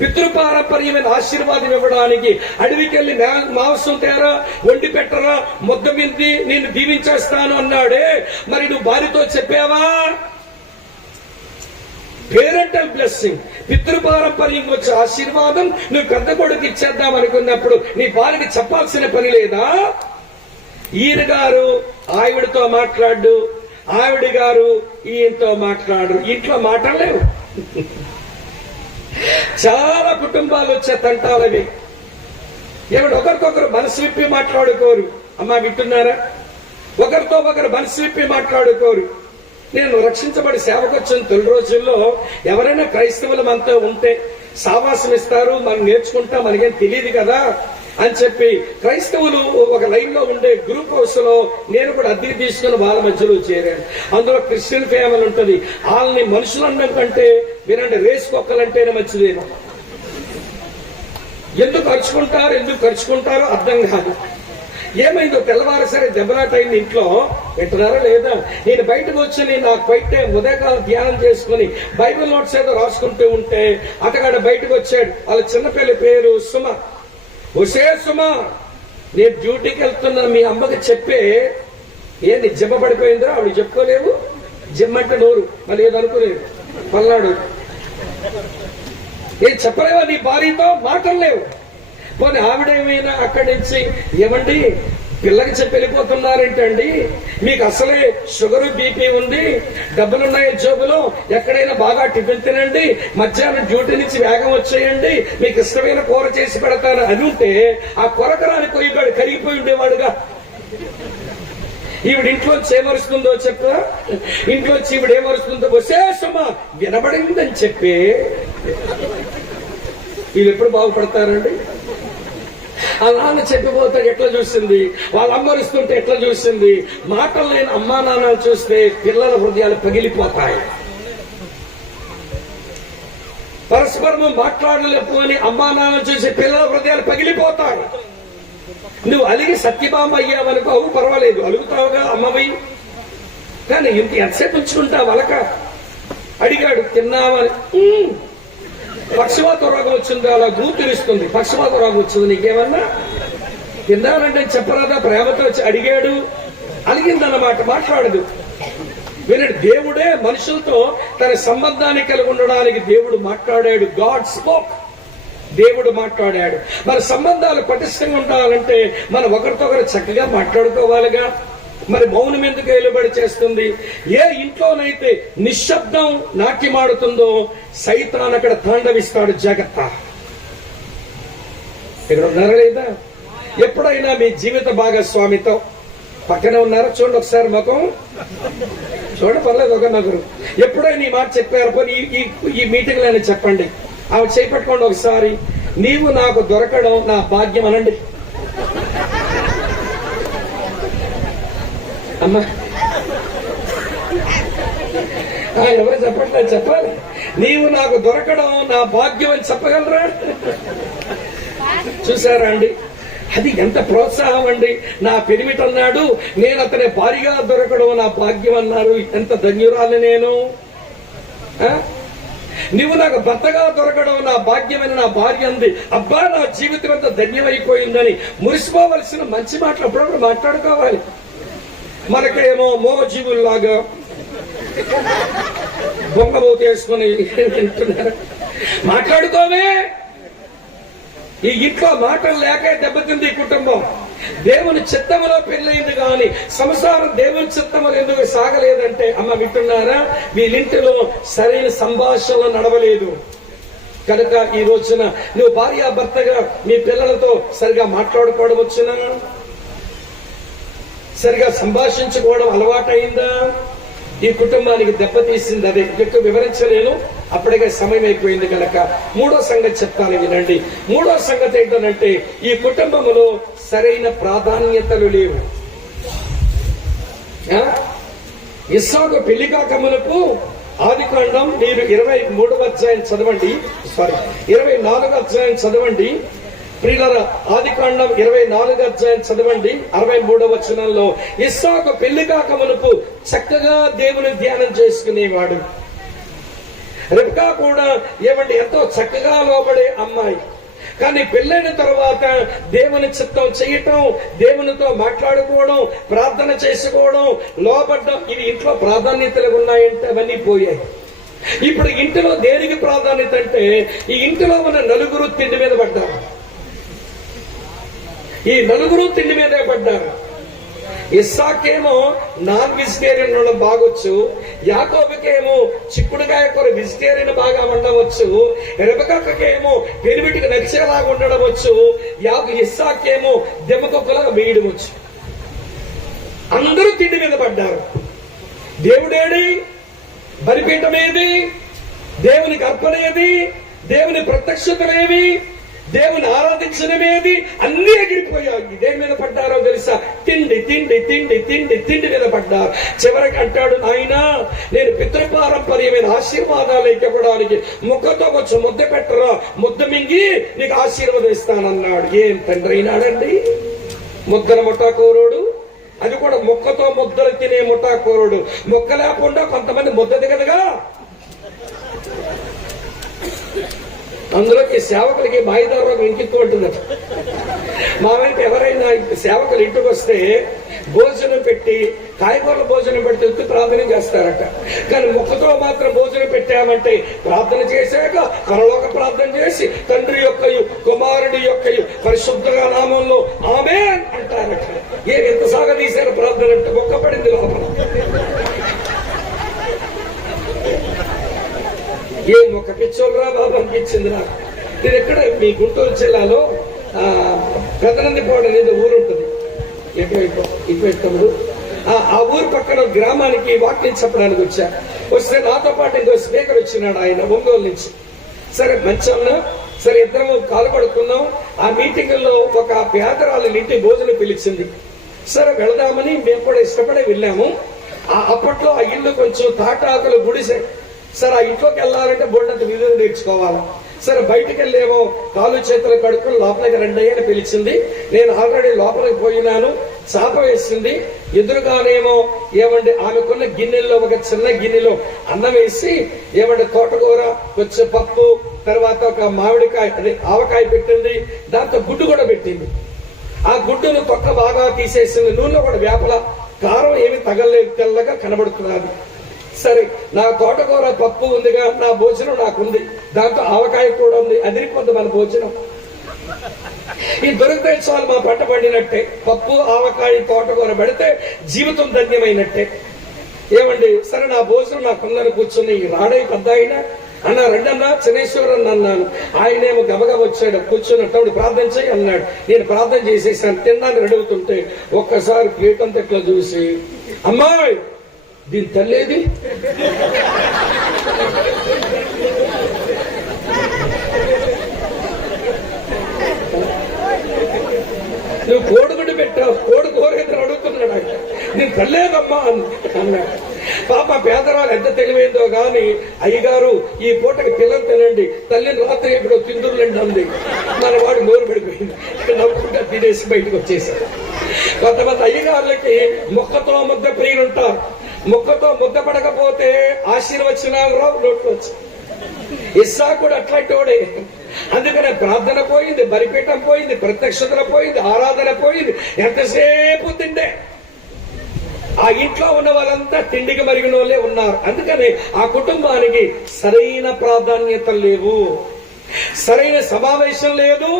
పితృపారంపర్యమైన ఆశీర్వాదం ఇవ్వడానికి అడవికి వెళ్లి మాంసం తేరా, వండి పెట్టరా, ముద్ద మింది నేను దీవించేస్తాను అన్నాడే, మరి నువ్వు భార్యతో చెప్పావా? పేరెంటల్ బ్లెస్సింగ్, పితృపారంపర్యం వచ్చే ఆశీర్వాదం నువ్వు పెద్ద కొడుకు ఇచ్చేద్దాం అనుకున్నప్పుడు నీ భార్యకి చెప్పాల్సిన పని లేదా? ఈయన గారు ఆవిడతో మాట్లాడు, ఆవిడ గారు ఈయనతో మాట్లాడు. ఇంట్లో మాట్లాడలేవు. చాలా కుటుంబాలు వచ్చే తంటాలవి. ఏమిటి, ఒకరికొకరు మనసు విప్పి మాట్లాడుకోరు. అమ్మా వింటున్నారా? ఒకరితో ఒకరు మనసు విప్పి మాట్లాడుకోరు. నేను రక్షించబడి సేవకు వచ్చిన తొలి రోజుల్లో ఎవరైనా క్రైస్తవులు మనతో ఉంటే సావాసం ఇస్తారు, మనం నేర్చుకుంటాం, మనకేం తెలియదు కదా అని చెప్పి క్రైస్తవులు ఒక లైన్ లో ఉండే గ్రూప్ హౌస్ లో నేను కూడా అద్దెకి తీసుకుని వాళ్ళ మధ్యలో చేరాను. అందులో క్రిస్టియన్ ఫ్యామిలీ ఉంటది. వాళ్ళని మనుషులు అనడం కంటే వినండి, రేసు కుక్కలంటేనే మంచిదేమో. ఎందుకు ఖర్చుకుంటారో అర్థం కాదు. ఏమైందో తెల్లవారు సరే దెబ్బలాట అయింది ఇంట్లో. వింటున్నారా లేదా? నేను బయటకు వచ్చి నాకు బయట ఉదయకాలం ధ్యానం చేసుకుని బైబిల్ నోట్స్ ఏదో రాసుకుంటూ ఉంటే అతగాడు బయటకు వచ్చాడు. వాళ్ళ చిన్నపిల్ల పేరు సుమ. ఒసే సుమా, నేను డ్యూటీకి వెళ్తున్నా మీ అమ్మకి చెప్పే. ఏంది జిమ్మ పడిపోయిందో ఆవిడ చెప్పుకోలేవు. జిమ్మంటే నోరు, మళ్ళీ ఏదో అనుకోలేదు. పల్నాడు ఏం చెప్పలేవా? నీ భార్యతో మాటలు లేవు. పోనీ ఆవిడేమైనా అక్కడి నుంచి ఏమండి పిల్లకి చెప్పి వెళ్ళిపోతున్నారేంటండి, మీకు అసలే షుగరు బీపీ ఉంది, డబ్బులున్నాయి జోబులో, ఎక్కడైనా బాగా టిఫిన్ తినండి, మధ్యాహ్నం డ్యూటీ నుంచి వేగం వచ్చేయండి, మీకు ఇష్టమైన కూర చేసి పెడతాను అని ఉంటే ఆ కొరకరాని కొయ్యగాడు కరిగిపోయి ఉండేవాడుగా. ఈవిడ ఇంట్లోంచి ఏమరుస్తుందో చెప్ప, ఇంట్లోంచి ఈవిడ ఏమరుస్తుందో విశేషమా వినబడిందని చెప్పి వీళ్ళు ఎప్పుడు బాగుపడతారండి? ఆ నాన్న చెప్పిపోతాడు ఎట్లా చూసింది, వాళ్ళ అమ్మరిస్తుంటే ఎట్లా చూసింది. మాటలు లేని అమ్మా నాన్నలు చూస్తే పిల్లల హృదయాలు పగిలిపోతాయి. పరస్పరము మాట్లాడలేకపోని అమ్మా నాన్న చూసి పిల్లల హృదయాలు పగిలిపోతాయి. నువ్వు అలిగి సత్యభామ అయ్యావనుకో, అవు పర్వాలేదు, అలుగుతావుగా అమ్మవి, కానీ ఎంతసేపు ఉంచుకుంటావు అలక. అడిగాడు తిన్నావని, పక్షవాత రోగం వచ్చింది, అలా గూతురిస్తుంది, పక్షవాత రోగం వచ్చింది, నీకేమన్నా తిన్నానంటే చెప్పరాదా? ప్రేమతో వచ్చి అడిగాడు, అలిగిందన్నమాట, మాట్లాడదు. వినండి, దేవుడే మనుషులతో తన సంబంధాన్ని కలిగి ఉండడానికి దేవుడు మాట్లాడాడు. గాడ్ స్పోక్, దేవుడు మాట్లాడాడు. మన సంబంధాలు పటిష్టంగా ఉండాలంటే మనం ఒకరితో ఒకరు చక్కగా మాట్లాడుకోవాలిగా. మరి మౌనం ఎందుకు వెలుబడి చేస్తుంది? ఏ ఇంట్లోనైతే నిశ్శబ్దం నాట్యమాడుతుందో సైతాన్ అక్కడ తాండవిస్తాడు. జాగ్రత్త. ఇక్కడ ఉన్నారా లేదా? ఎప్పుడైనా మీ జీవిత భాగస్వామితో పక్కనే ఉన్నారా? చూడండి ఒకసారి ముఖం చూడ, పర్లేదు ఒక నగరు. ఎప్పుడైనా ఈ మాట చెప్పారు, పోనీ ఈ మీటింగ్ లో చెప్పండి. ఆమె చేపట్టుకోండి ఒకసారి. నీవు నాకు దొరకడం నా భాగ్యం అనండి. అమ్మా ఎవరు చెప్పట్లేదు, చెప్పాలి. నీవు నాకు దొరకడం నా భాగ్యం అని చెప్పగలరా? చూసారా అండి, అది ఎంత ప్రోత్సాహం అండి. నా పెనిమిటి అన్నాడు, నేను అతని భార్యగా దొరకడం నా భాగ్యం అన్నారు. ఎంత ధన్యురాలు నేను. నువ్వు నాకు భర్తగా దొరకడం నా భాగ్యమైన నా భార్య అంది. అబ్బా, నా జీవితం ఎంత ధన్యమైపోయిందని మురిసిపోవలసిన మంచి మాటలు అప్పుడప్పుడు మాట్లాడుకోవాలి. మనకేమో మోగజీవుల్లాగా బొంగబోతు వేసుకుని వింటున్నారు. మాట్లాడుకోవే. ఈ ఇంట్లో మాటలు లేక దెబ్బతింది ఈ కుటుంబం. దేవుని చిత్తములో పెళ్ళైంది కానీ సంసారం దేవుని చిత్తములు ఎందుకు సాగలేదంటే, అమ్మ వింటున్నారా, వీళ్ళింటిలో సరైన సంభాషణలు నడవలేదు కనుక ఈ రోజున నువ్వు భార్యాభర్తగా మీ పిల్లలతో సరిగా మాట్లాడుకోవడం వచ్చినా, సరిగా సంభాషించుకోవడం అలవాటైందా? ఈ కుటుంబానికి దెబ్బతీసింది. అదే ఎక్కువ వివరించలేను, అప్పటికే సమయం అయిపోయింది కనుక మూడో సంగతి చెప్తాను, వినండి. మూడో సంగతి ఏంటంటే, ఈ కుటుంబంలో సరైన ప్రాధాన్యతలు లేవు. ఇస్సాకు పెళ్లి కాకమునకు ఆదికాండం మీరు 23వ అధ్యాయం చదవండి, 24వ అధ్యాయం చదవండి. ప్రియులారా, ఆదికాండం 24వ అధ్యాయం చదవండి. 63వ వచనంలో ఇస్సాకు పెళ్లి కాకమునకు చక్కగా దేవుని ధ్యానం చేసుకునేవాడు. రెబ్కా కూడా ఏమంటే ఎంతో చక్కగా లోబడే అమ్మాయి. కానీ పెళ్ళైన తర్వాత దేవుని చిత్తం చేయటం, దేవునితో మాట్లాడుకోవడం, ప్రార్థన చేసుకోవడం, లోబడ్డం, ఇవి ఇంట్లో ప్రాధాన్యతలు ఉన్నాయంటే అవన్నీ పోయాయి. ఇప్పుడు ఇంటిలో దేనికి ప్రాధాన్యత అంటే, ఈ ఇంటిలో ఉన్న నలుగురు తిండి మీద పడ్డారు. ఈ నలుగురు తిండి మీదే పడ్డారు. ఇస్సాకేమో నాన్ వెజిటేరియన్ వండడం బాగొచ్చు, యాకోబుకేమో చిక్కుడుకాయ కూర వెజిటేరియన్ బాగా వండవచ్చు, రెబెక్కకేమో పెరిమిటికి నచ్చేలాగా ఉండడం వచ్చు, ఇస్సాకేమో దెమ్మకొక్కలాగా వేయడం వచ్చు. అందరూ తిండి మీద పడ్డారు. దేవుడేడి? బలిపీఠమేది? దేవునికి అర్పణేది? దేవుని ప్రత్యక్షతలేవి? దేవుని ఆరాధించడమేది? అన్ని ఎగిరిపోయాయి. దేని మీద పడ్డారో తెలుసా? తిండి తిండి తిండి తిండి తిండి మీద పడ్డారు. చివరికి అంటాడు, నాయనా, నేను పితృపారంపర్యమైన ఆశీర్వాదాలు ఇవ్వడానికి ముక్కతో కొంచెం ముద్ద పెట్టరా, ముద్ద మింగి నీకు ఆశీర్వాదం ఇస్తానన్నాడు. ఏం తండ్రి అయినాడండి? ముద్దల ముఠాకోరుడు, అది కూడా ముక్కతో ముద్దలు తినే ముఠాకోరుడు. ముక్క లేకుండా కొంతమంది ముద్ద దిగదుగా. అందులోకి సేవకులకి బాయిదారు ఇంకెక్కువ ఉంటుందట. మా వెంట ఎవరైనా సేవకులు ఇంటికి వస్తే భోజనం పెట్టి, కాయగూరల భోజనం పెడితే ఉత్తి ప్రార్థన చేస్తారట. కానీ ముక్కతో మాత్రం భోజనం పెట్టామంటే ప్రార్థన చేశాక పరలోక ప్రార్థన చేసి తండ్రి యొక్కయు కుమారుడి యొక్కయు పరిశుద్ధంగా నామంలో ఆమేన్ అంటారట. ఎంత సాగదీశారు ప్రార్థన అంటే మొక్క పడింది లోపల. ఏం ఒక పిచ్చోళ్ళరా బాబు అనిపించింది నాకు. నేను ఎక్కడ మీ గుంటూరు జిల్లాలో పెదనందిపోవడం అనేది ఊరు ఉంటుంది, ఎక్కువ ఆ ఊరు పక్కన గ్రామానికి వాక్యం చెప్పడానికి వస్తే నాతో పాటు ఇంకో స్పీకర్ వచ్చినాడు, ఆయన ఒంగోలు నుంచి. సరే మంచి సరే ఇద్దరము కాలు పడుకున్నాం. ఆ మీటింగ్ లో ఒక పేదరాలు ఇంటి భోజనం పిలిచింది. సరే వెళదామని మేము కూడా ఇష్టపడే వెళ్ళాము. అప్పట్లో ఆ ఇల్లు కొంచెం తాటాకులు గుడిసే. సరే ఆ ఇంట్లోకి వెళ్ళాలంటే బోల్డంత విధులు నేర్చుకోవాలి. సరే బయటకు వెళ్ళేమో కాలు చేతులు కడుక్కుని లోపలికి రండి అని పిలిచింది. నేను ఆల్రెడీ లోపలికి పోయినాను. చాప వేసింది. ఎదురుగానేమో ఏమండి ఆమెకున్న గిన్నెల్లో ఒక చిన్న గిన్నెలో అన్నం వేసి ఏమంటే తోటకూర, కొంచెం పప్పు, తర్వాత ఒక మామిడికాయ అదే ఆవకాయ పెట్టింది. దాంతో గుడ్డు కూడా పెట్టింది. ఆ గుడ్డును తొక్క బాగా తీసేసింది. నూనెలో కూడా వేపల కారం ఏమి తగలేదు, తెల్లగా కనబడుతున్నది. సరే నా తోటకూర పప్పు ఉందిగా, నా భోజనం నాకుంది. దాంతో ఆవకాయ కూడా ఉంది. అదిరిపోద్ది మన భోజనం. ఈ దొరికితే చాలు మా పంట పండినట్టే. పప్పు, ఆవకాయ, తోటకూర పెడితే జీవితం ధన్యమైనట్టే. ఏమండి సరే నా భోజనం నాకుందని కూర్చుని రాడై పెద్ద అయినా అన్న రెండన్నా శనేశ్వరన్ అన్నాను. ఆయనేమో గబగబ వచ్చాడు. కూర్చున్నట్టు ప్రార్థన చేయి అన్నాడు. నేను ప్రార్థన చేసేసాను. తిన్నాను రెడవుతుంటే ఒక్కసారి ప్లేట్ అంతా ఇట్లా చూసి, అమ్మాయి దీని తల్లేది, నువ్వు కోడిగుడ్డు పెట్టావు, కోడి కోరేద్దరు అడుగుతున్నాడు. ఆయన నేను తల్లేదమ్మా అన్నాడు. పాప పేదరాలు ఎంత తెలివైందో గాని, అయ్యగారు ఈ పూటకి పిల్లలు తినండి, తల్లిని రాత్రి ఎప్పుడో తిందురులేండి అంది. మన వాడు నోరు పడిపోయింది. నవ్వుకుంటా తినేసి బయటకు వచ్చేసాడు. కొంతమంది అయ్యగారులకి మొక్కతో ముద్ద ప్రియులుంటారు. మొక్కతో ముద్ద పడకపోతే ఆశీర్వచనాలు రావు నోట్లు వచ్చి. ఇస్సాకుడు అట్లాంటి వాడే. అందుకనే ప్రార్థన పోయింది, బలిపీఠం పోయింది, ప్రత్యక్షతల పోయింది, ఆరాధన పోయింది. ఎంతసేపు తిండే. ఆ ఇంట్లో ఉన్న వాళ్ళంతా తిండికి మరిగిన వాళ్ళే ఉన్నారు. అందుకని ఆ కుటుంబానికి సరైన ప్రాధాన్యత లేవు, సరైన సమావేశం లేదు,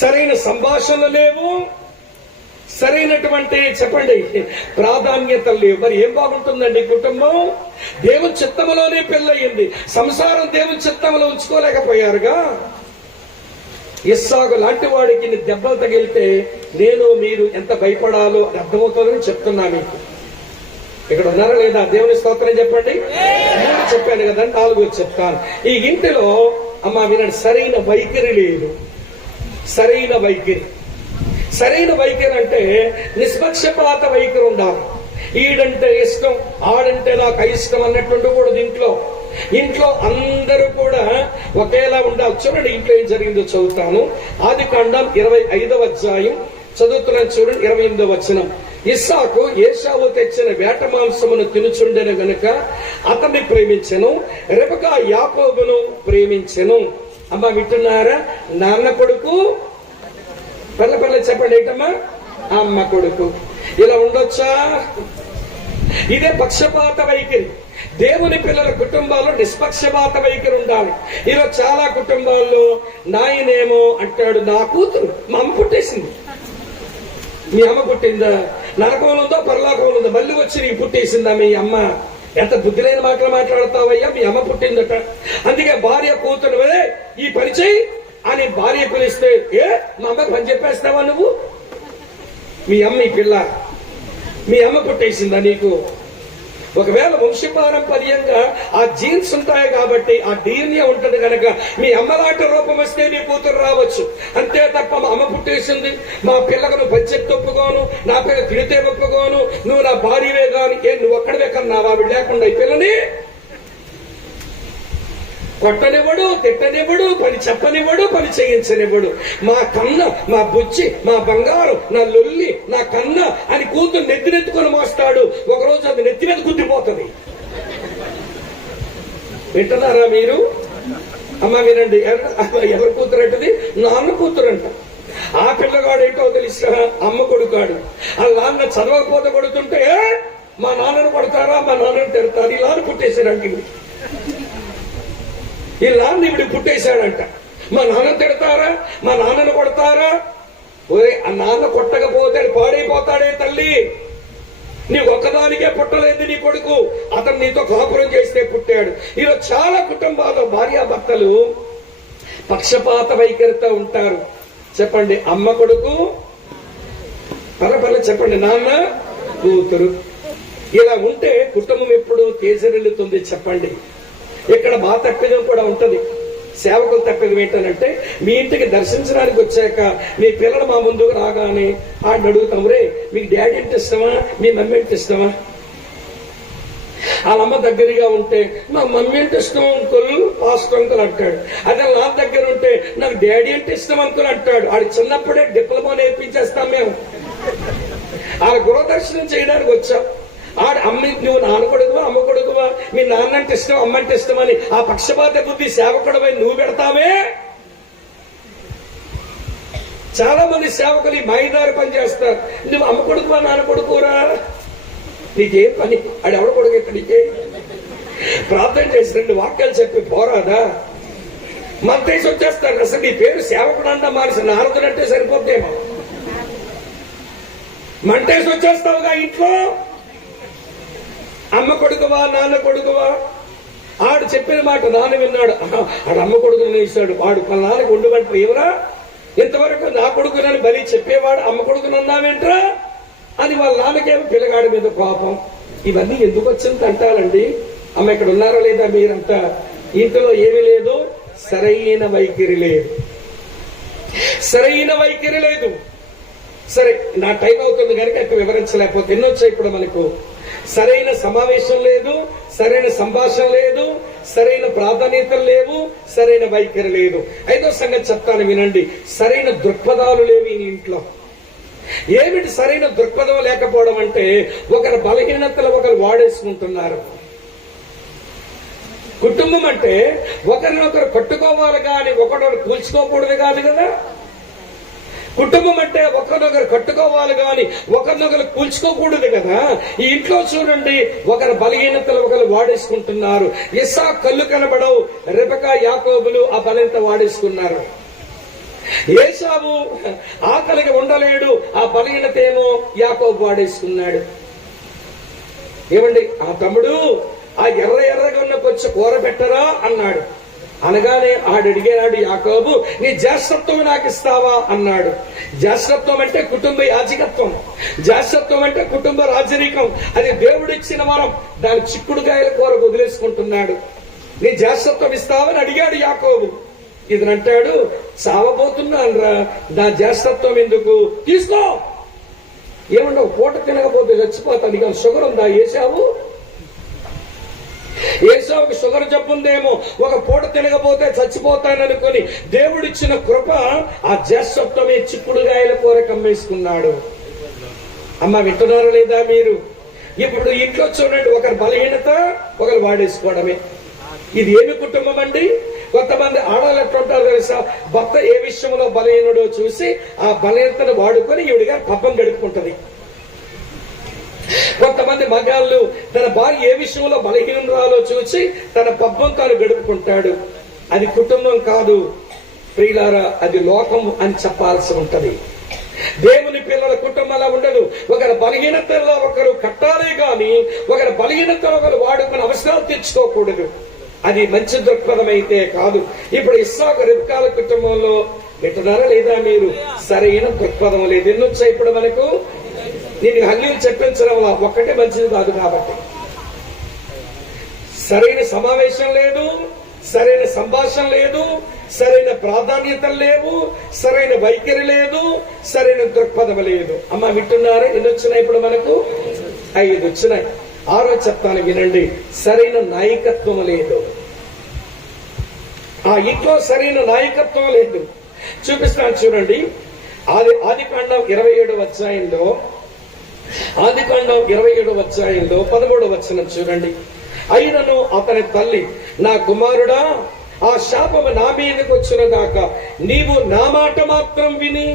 సరైన సంభాషణలు లేవు, సరైనటువంటి చెప్పండి ప్రాధాన్యతలు లేవు. మరి ఏం బాగుంటుందండి కుటుంబం? దేవుని చిత్తములోనే పెళ్ళయింది. సంసారం దేవుని చిత్తంలో ఉంచుకోలేకపోయారుగా. ఇస్సాకు లాంటి వాడికి దెబ్బలు తగిలితే నేను మీరు ఎంత భయపడాలో అది అర్థమవుతుందని చెప్తున్నా మీకు. ఇక్కడ ఉన్నారా లేదా? దేవుని స్తోత్రం చెప్పండి. చెప్పాను కదా, 4 చెప్తాను. ఈ ఇంటిలో అమ్మ వినండి, సరైన వైఖరి లేదు. సరైన వైఖరి అంటే నిష్పక్షపాత వైఖరి ఉండాలి. ఈడంటే ఇష్టం, ఆడంటే నాకు అయిష్టం అన్నట్టు ఉండకూడదు. ఇంట్లో అందరూ కూడా ఒకేలా ఉండాలి. చూడండి ఇంట్లో ఏం జరిగిందో చదువుతాను. ఆదికాండం 25వ అధ్యాయం చదువుతున్నాను. చూడండి 28వ వచనం. ఇస్సాకు ఏశావు తెచ్చిన వేట మాంసమును తినుచుండెను గనుక అతన్ని ప్రేమించెను, రెబెకా యాకోబును ప్రేమించెను. అమ్మ వింటున్నారా? నాన్న కొడుకు పల్ల చెప్పండి ఏంటమ్మా? అమ్మ కొడుకు. ఇలా ఉండొచ్చా? ఇదే పక్షపాత వైఖరి. దేవుని పిల్లల కుటుంబాల్లో నిష్పక్షపాత వైఖరి ఉండాలి. ఈరోజు చాలా కుటుంబాల్లో నాయనేమో అంటాడు, నా కూతురు మా అమ్మ పుట్టేసింది. మీ అమ్మ పుట్టిందా? నరకంలో ఉందో పరలోకంలో ఉందో మళ్ళీ వచ్చి నీకు పుట్టేసిందా మీ అమ్మ? ఎంత బుద్ధి లేని మాటలు మాట్లాడతావయ్యా, మీ అమ్మ పుట్టిందట. అందుకే భార్య కూతురు ఈ పరిచయం అని భార్య పిలిస్తే, ఏ మా అమ్మకి పని చెప్పేస్తావా నువ్వు? మీ అమ్మ ఈ పిల్ల, మీ అమ్మ పుట్టేసిందా నీకు? ఒకవేళ వంశపారంపర్యంగా ఆ జీన్స్ ఉంటాయి కాబట్టి ఆ DNA ఉంటది కనుక మీ అమ్మలాంటి రూపం వస్తే నీ కూతురు రావచ్చు. అంతే తప్ప మా అమ్మ పుట్టేసింది, మా పిల్లకు నువ్వు పంచెత్తి ఒప్పుకోను, నా పిల్ల తిడితే ఒప్పుకోను, నువ్వు నా భార్యవే కాని, నువ్వు ఒక్కడవే కన్నావా? లేకుండా ఈ పిల్లని కొట్టనివ్వడు, తిట్టనివ్వడు, పని చెప్పనివ్వడు, పని చేయించనివ్వడు. మా కన్న, మా బుజ్జి, మా బంగారు, నా లొల్లి, నా కన్న అని కూతురు నెత్తినెత్తుకొని మోస్తాడు. ఒకరోజు అది నెత్తి మీద గుద్దిపోతుంది. వింటున్నారా మీరు? అమ్మ వినండి. ఎవరి కూతురు అంటది? నాన్న కూతురు అంట. ఆ పిల్లగాడు ఏంటో తెలుసా? అమ్మ కొడుకాడు. ఆ నాన్న చదవకపోతే కొడుతుంటే మా నాన్నను కొడతారా, మా నాన్నను తిడతారు. ఇలా పుట్టేశారంట. ఈ నాన్న ఇప్పుడు పుట్టేశాడంట. మా నాన్న తిడతారా, మా నాన్నను కొడతారా? ఓరే, ఆ నాన్న కొట్టకపోతే పాడైపోతాడే తల్లి. నీ ఒక్కదానికే పుట్టలేదు నీ కొడుకు, అతను నీతో కాపురం చేస్తే పుట్టాడు. ఈరోజు చాలా కుటుంబాల్లో భార్యాభర్తలు పక్షపాత వైఖరితో ఉంటారు. చెప్పండి, అమ్మ కొడుకు పరపర చెప్పండి, నాన్న కూతురు. ఇలా ఉంటే కుటుంబం ఎప్పుడు తేజరిల్లుతుంది చెప్పండి. ఇక్కడ మా తప్పిదం కూడా ఉంటది. సేవకులు తప్పేది ఏంటనంటే, మీ ఇంటికి దర్శించడానికి వచ్చాక మీ పిల్లలు మా ముందుకు రాగానే ఆడిని అడుగుతాం, రే మీకు డాడీ అంటే ఇష్టమా, మీ మమ్మీ అంటే ఇష్టమా? వాళ్ళ అమ్మ దగ్గరగా ఉంటే మా మమ్మీ అంటే ఇష్టం అంకుల్, పాస్టర్ అంకుల్ అంటాడు. అదే నా దగ్గర ఉంటే నాకు డాడీ అంటే ఇష్టం అంకుల్ అంటాడు. ఆడు చిన్నప్పుడే డిప్లొమా నేర్పించేస్తాం మేము. ఆడ గృహదర్శనం చేయడానికి వచ్చాం. ఆడ అమ్మ నువ్వు నాన్న కొడుకువా అమ్మ కొడుకువా, మీ నాన్న అంటే ఇష్టం అమ్మ అంటే ఇష్టం అని ఆ పక్షపాత బుద్ధి సేవకుడమై నువ్వు పెడతావే. చాలా మంది సేవకులు ఈ మాయదారి పని చేస్తారు. నువ్వు అమ్మ కొడుకువా నాన్న కొడుకురా, నీకేం పని, ఆడు ఎవడ కొడుకు ఇక్కడ నీకే? ప్రార్థన చేసి 2 వాక్యాలు చెప్పి పోరాదా, మంతేసి వచ్చేస్తాడు. అసలు నీ పేరు సేవకుడు అన్నా మారిసి నారదుడు అంటే సరిపోతేమో, మంటేసి వచ్చేస్తావుగా ఇంట్లో. అమ్మ కొడుకువా నాన్న కొడుకువా, ఆడు చెప్పిన మాట నాన్న విన్నాడు, ఆడు అమ్మ కొడుకుని వేసాడు, వాడు పలానాకి ఉండుమంటారు ఎవరా, ఇంతవరకు నా కొడుకునని బలి చెప్పేవాడు అమ్మ కొడుకునన్నావేంట్రా అని వాళ్ళ నాన్నకేమో పిల్లగాడి మీద కోపం. ఇవన్నీ ఎందుకు వచ్చింది అంటారండి. అమ్మ ఇక్కడ ఉన్నారా లేదా మీరంతా? ఇంట్లో ఏమీ లేదు, సరైన వైఖరి లేదు, సరైన వైఖరి లేదు. సరే నా టైం అవుతుంది కనుక ఇక్కడ వివరించలేకపోతే ఎన్నో వచ్చాయి. ఇప్పుడు మనకు సరైన సమావేశం లేదు, సరైన సంభాషణ లేదు, సరైన ప్రాధాన్యతలు లేవు, సరైన వైఖరి లేదు. 5వ సంగతి చెప్తాను వినండి, సరైన దృక్పథాలు లేవు ఈ ఇంట్లో. ఏమిటి సరైన దృక్పథం లేకపోవడం అంటే, ఒకరి బలహీనతలు ఒకరు వాడేసుకుంటున్నారు. కుటుంబం అంటే ఒకరినొకరు కట్టుకోవాలి కానీ ఒకరినొకరు కూల్చుకోకూడదు కాదు కదా. కుటుంబం అంటే ఒకరినొకరు కట్టుకోవాలి కానీ ఒకరినొకరు కూల్చుకోకూడదు కదా. ఈ ఇంట్లో చూడండి, ఒకరి బలహీనతలు ఒకరు వాడేసుకుంటున్నారు. ఇస్సాకు కళ్ళు కనబడవు, రెబెకా యాకోబులు ఆ బలహీనత వాడేసుకున్నారు. ఏశావు ఆకలికి ఉండలేడు, ఆ బలహీనత ఏమో యాకోబు వాడేసుకున్నాడు. ఏమండి, ఆ తమ్ముడు ఆ ఎర్రగా ఉన్న కొంచెం కూర పెట్టరా అన్నాడు. అనగానే ఆడడిగాడు యాకోబు, నీ జ్యేష్ఠత్వం నాకు ఇస్తావా అన్నాడు. జ్యేష్ఠత్వం అంటే కుటుంబ యాజకత్వం, జ్యేష్ఠత్వం అంటే కుటుంబ రాజరికం. అది దేవుడిచ్చిన వరం. దాని చిక్కుడుకాయల కూర వదిలేసుకుంటున్నాడు. నీ జ్యేష్ఠత్వం ఇస్తావని అడిగాడు యాకోబు. ఇదనంటాడు, చావబోతున్నాను రా, నా జ్యేష్ఠత్వం ఎందుకు, తీసుకో. ఏమన్నా పూట తినకపోతే చచ్చిపోతాను, ఇక షుగర్ ఉందా ఏసావు? ఏసావుకి షుగర్ జబ్బుందేమో, ఒక పూట తినకపోతే చచ్చిపోతాననుకొని దేవుడిచ్చిన కృప ఆ జ్యేష్ఠత్వమే చిక్కుడుగాయల కూర కమ్మేసుకున్నాడు. అమ్మ వింటున్నారా లేదా మీరు? ఇప్పుడు ఇంట్లో చూడండి, ఒకరి బలహీనత ఒకరు వాడేసుకోవడమే. ఇది ఏమి కుటుంబం అండి? కొంతమంది ఆడవాళ్ళు ఎట్లుంటారు తెలుసా, భర్త ఏ విషయంలో బలహీనుడో చూసి ఆ బలహీనతను వాడుకొని ఈవిడిగా పబ్బం గడుపుకుంటది. కొంతమంది మగాళ్ళు తన భార్య ఏ విషయంలో బలహీనురాలో చూసి తన పబ్బం తాను గడుపుకుంటాడు. అది కుటుంబం కాదు ప్రియులారా, అది లోకం అని చెప్పాల్సి ఉంటది. దేవుని పిల్లల కుటుంబం అలా ఉండదు. ఒకరి బలహీనతల్లో ఒకరు కట్టాలే గాని ఒకరి బలహీనతలో ఒకరు వాడుకుని అవసరాలు తెచ్చుకోకూడదు. అది మంచి దృక్పథం అయితే కాదు. ఇప్పుడు ఇస్సాకు రెబెకాల కుటుంబంలో వింటున్నారా లేదా మీరు? సరైన దృక్పథం లేదు. ఎన్ని వచ్చాయి ఇప్పుడు మనకు? నేను హల్లీలు చెప్పించడం ఒక్కటే మంచిది కాదు. కాబట్టి సరైన సమావేశం లేదు, సరైన సంభాషణ లేదు, సరైన ప్రాధాన్యతలు లేవు, సరైన వైఖరి లేదు, సరైన దృక్పథం లేదు. అమ్మ వింటున్నారా? ఎన్ని వచ్చినాయి ఇప్పుడు మనకు? 5 వచ్చినాయి. 6 చెప్తాను వినండి, సరైన నాయకత్వం లేదు. ఆ ఇంట్లో సరైన నాయకత్వం లేదు. చూపిస్తాను చూడండి. ఆదికాండం 27వ అధ్యాయంలో 13వ వచనం చూడండి. అయినను అతని తల్లి, నా కుమారుడా, ఆ శాపము నా మీదకి వచ్చిన గాక, నీవు నా మాట మాత్రం విని.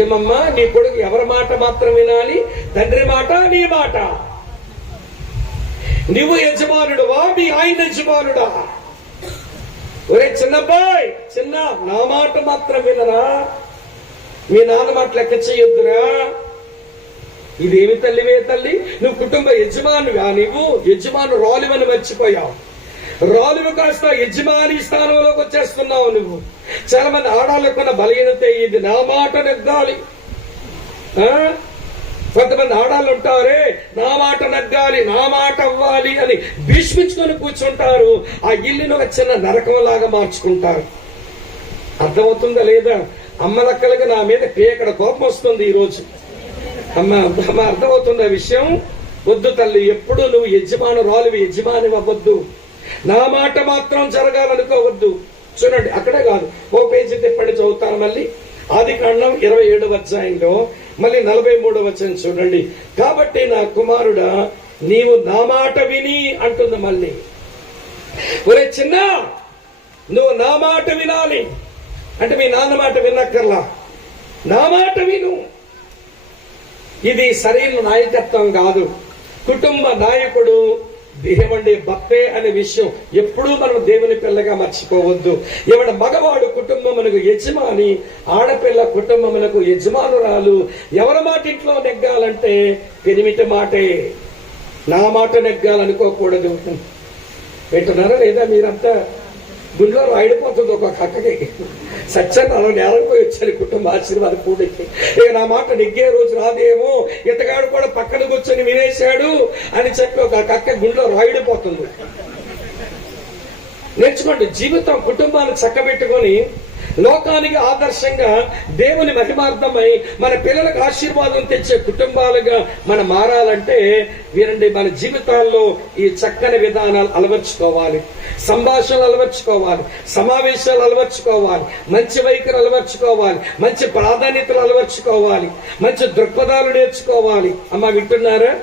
ఏమమ్మా, నీ కొడుకు ఎవరి మాట మాత్రం వినాలి? తండ్రి మాట, నీ మాట. నువ్వు యజమానుడువా, మీ ఆయన యజమానుడా? ఒరే చిన్నబ్బాయి, చిన్న, నా మాట మాత్రం వినరా, మీ నాన్న మాట లెక్క చేయొద్దురా. ఇదేమి తల్లివే తల్లి, నువ్వు కుటుంబ యజమానుగా, నువ్వు యజమాను రాలువని మర్చిపోయావు. రాలువు కాస్త యజమాని స్థానంలోకి వచ్చేస్తున్నావు నువ్వు. చాలా మంది ఆడాలకున్న బలహీనత ఇది, నా మాట నెగ్గాలి. కొంతమంది ఆడాళ్ళు ఉంటారే, నా మాట నగ్గాలి, నా మాట అవ్వాలి అని భీష్మించుకొని కూర్చుంటారు. ఆ ఇల్లును ఒక చిన్న నరకం లాగా మార్చుకుంటారు. అర్థమవుతుందా లేదా? అమ్మలక్కలకి నా మీద పేకడ కోపం వస్తుంది ఈరోజు. అమ్మ అర్థమవుతుందా విషయం? వద్దు తల్లి, ఎప్పుడు నువ్వు యజమానురాలివి, యజమాని అవ్వద్దు. నా మాట మాత్రం జరగాలనుకోవద్దు. చూడండి, అక్కడే కాదు, ఓ పేజీ తిప్పండి, చదువుతాను మళ్ళీ. ఆదికాండం 27వ అధ్యాయంలో మళ్ళీ 43వ వచనం చూడండి. కాబట్టి నా కుమారుడా, నీవు నా మాట విని అంటుంది మళ్ళీ. ఒరే చిన్న, నువ్వు నా మాట వినాలి. అంటే మీ నాన్న మాట వినక్కర్లా, నా మాట విను. ఇది సరైన నాయకత్వం కాదు. కుటుంబ నాయకుడు ఏమండి భర్తే అనే విషయం ఎప్పుడూ మనం దేవుని పిల్లగా మర్చిపోవద్దు. ఏమంటే మగవాడు కుటుంబమునకు యజమాని, ఆడపిల్ల కుటుంబమునకు యజమానురాలు. ఎవరి మాట ఇంట్లో నెగ్గాలంటే పెనిమిటి మాటే, నా మాట నెగ్గాలనుకోకూడదు. వింటున్నారా లేదా? మీరంతా గుండెలో రాయిడిపోతుంది ఒక అక్కకి. సత్యాన్ని నేలపోయి వచ్చారు కుటుంబ ఆశీర్వాద కూడికి. ఇక నా మాట నెగ్గే రోజు రాదేమో, ఇతగాడు కూడా పక్కన కూర్చొని వినేశాడు అని చెప్పి ఒక అక్క గుండెలో రాయిడిపోతుంది. నేర్చుకోండి, జీవితం కుటుంబాన్ని చక్కబెట్టుకొని లోకానికి ఆదర్శంగా దేవుని మహిమార్థమై మన పిల్లలకు ఆశీర్వాదం తెచ్చే కుటుంబాలుగా మనం మారాలంటే వీరండి మన జీవితాల్లో ఈ చక్కని విధానాలు అలవర్చుకోవాలి, సంభాషణలు అలవర్చుకోవాలి, సమావేశాలు అలవర్చుకోవాలి, మంచి వైఖరి అలవర్చుకోవాలి, మంచి ప్రాధాన్యతలు అలవర్చుకోవాలి, మంచి దృక్పథాలు నేర్చుకోవాలి. అమ్మ వింటున్నారా?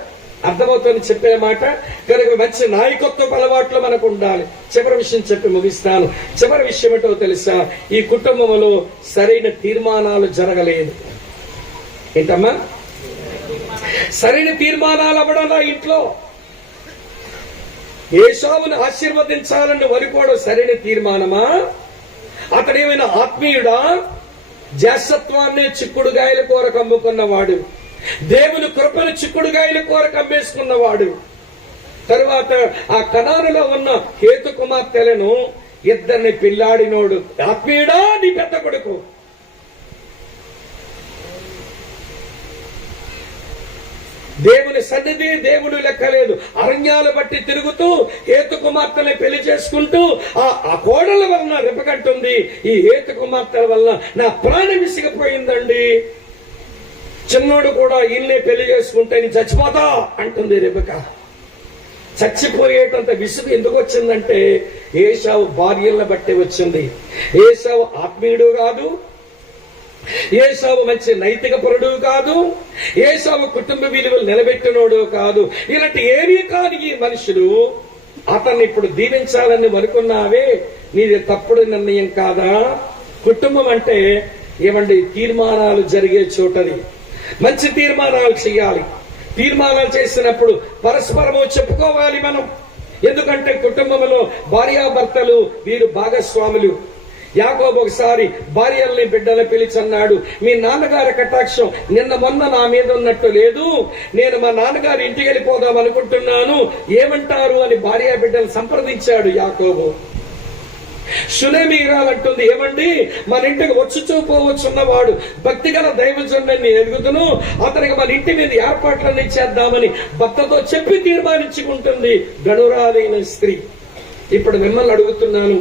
అర్థమవుతుంది చెప్పే మాట. కనుక మంచి నాయకత్వ అలవాట్లు మనకు ఉండాలి. చివరి విషయం చెప్పి ముగిస్తాను. చివరి విషయం ఏంటో తెలుసా? ఈ కుటుంబంలో సరైన తీర్మానాలు జరగలేదు. ఏంటమ్మా? సరైన తీర్మానాలు అవ్వడం ఇంట్లో. ఏశావును ఆశీర్వదించాలని వనుకోవడం సరైన తీర్మానమా? అతడేమైనా ఆత్మీయుడా? జాసత్వాన్ని చిక్కుడుగాయల కోరకు అమ్ముకున్నవాడు, దేవుని కృపను చిక్కుడుగాయల కోరకు అమ్మేసుకున్నవాడు. తరువాత ఆ కనానులో ఉన్న హేతు కుమార్తెలను ఇద్దరిని పిల్లాడినోడు. ఆత్మీయుడా నీ పెద్ద కొడుకు. దేవుని సన్నిధి దేవుడు లెక్కలేదు. అరణ్యాలు బట్టి తిరుగుతూ హేతు కుమార్తెని పెళ్లి చేసుకుంటూ ఆ కోడల వలన రెపకంటుంది, ఈ హేతు కుమార్తెల వల్ల నా ప్రాణం విసిగిపోయిందండి. చిన్నోడు కూడా ఇల్లే పెళ్లి చేసుకుంటే నేను చచ్చిపోతా అంటుంది రెబెక. చచ్చిపోయేటంత విసుగు ఎందుకు వచ్చిందంటే ఏశావు భార్యలను బట్టి వచ్చింది. ఏశావు ఆత్మీయుడు కాదు, ఏశావు మంచి నైతిక పరుడు కాదు, ఏశావు కుటుంబ విలువలు నిలబెట్టినోడు కాదు. ఇలాంటి ఏమీ కాని ఈ మనుషులు అతన్ని ఇప్పుడు దీవించాలని అనుకున్నావే, నీది తప్పుడు నిర్ణయం కాదా? కుటుంబం అంటే ఏమండి తీర్మానాలు జరిగే చోటది. మంచి తీర్మానాలు చేయాలి. తీర్మానాలు చేసినప్పుడు పరస్పరము చెప్పుకోవాలి మనం. ఎందుకంటే కుటుంబంలో భార్యాభర్తలు వీరు భాగస్వాములు. యాకోబు ఒకసారి భార్యల్ని బిడ్డలు పిలిచన్నాడు, మీ నాన్నగారి కటాక్షం నిన్న మొన్న నా మీద ఉన్నట్టు లేదు, నేను మా నాన్నగారి ఇంటికి వెళ్ళిపోదాం అనుకుంటున్నాను, ఏమంటారు అని భార్యా బిడ్డలు సంప్రదించాడు యాకోబు. సునేమీరాలంటుంది, ఏమండి మన ఇంటికి వచ్చున్నవాడు భక్తిగల దైవజనుడిని ఎదుగుతును, అతనికి మన ఇంటి మీద ఏర్పాట్లన్నీ చేద్దామని భర్తతో చెప్పి తీర్మానించుకుంటుంది గనురాలైన స్త్రీ. ఇప్పుడు మిమ్మల్ని అడుగుతున్నాను,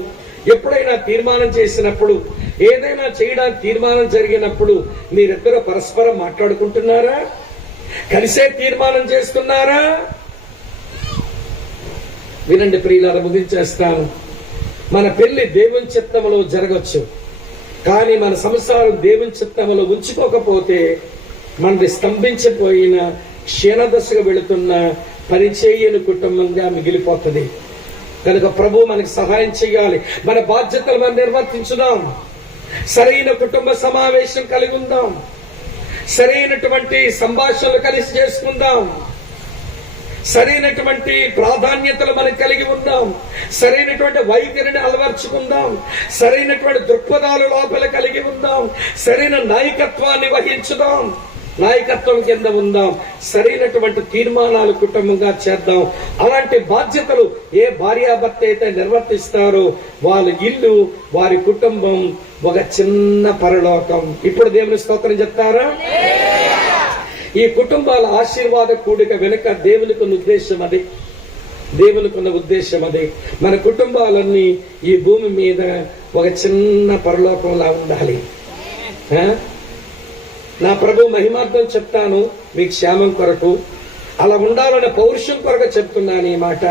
ఎప్పుడైనా తీర్మానం చేసినప్పుడు, ఏదైనా చేయడానికి తీర్మానం జరిగినప్పుడు మీరిద్దరూ పరస్పరం మాట్లాడుకుంటున్నారా? కలిసే తీర్మానం చేస్తున్నారా? వినండి ప్రియులారా, ముగించేస్తాను. మన పెళ్లి దేవుని చిత్తములో జరగచ్చు, కానీ మన సంసారం దేవుని చిత్తములో ఉంచుకోకపోతే మనది స్తంభించిపోయిన క్షీణదశగా వెళుతున్న పనిచేయని కుటుంబంగా మిగిలిపోతుంది. కనుక ప్రభు మనకి సహాయం చేయాలి. మన బాధ్యతలు మనం నిర్వర్తించుదాం. సరైన కుటుంబ సమావేశం కలిగి ఉందాం. సరైనటువంటి సంభాషణలు కలిసి చేసుకుందాం. సరైనటువంటి ప్రాధాన్యతలు మనం కలిగి ఉందాం. సరైనటువంటి వైఖరిని అలవర్చుకుందాం. సరైనటువంటి దృక్పథాలు లోపల కలిగి ఉందాం. సరైన నాయకత్వాన్ని వహించుదాం. నాయకత్వం కింద ఉందాం. సరైనటువంటి తీర్మానాలు కుటుంబంగా చేద్దాం. అలాంటి బాధ్యతలు ఏ భార్యాభర్త అయితే నిర్వర్తిస్తారో వాళ్ళ ఇల్లు, వారి కుటుంబం ఒక చిన్న పరలోకం. ఇప్పుడు దేవుని స్తోత్రం చెప్తారా? ఈ కుటుంబాల ఆశీర్వాద కూడిక వెనుక దేవునికి ఉన్న ఉద్దేశం అదే. దేవునికి ఉన్న ఉద్దేశం అదే. మన కుటుంబాలన్నీ ఈ భూమి మీద ఒక చిన్న పరలోకంలా ఉండాలి. నా ప్రభు మహిమార్థం చెప్తాను, మీ క్షేమం కొరకు అలా ఉండాలనే పౌరుషం కొరకు చెప్తున్నాను ఈ మాట.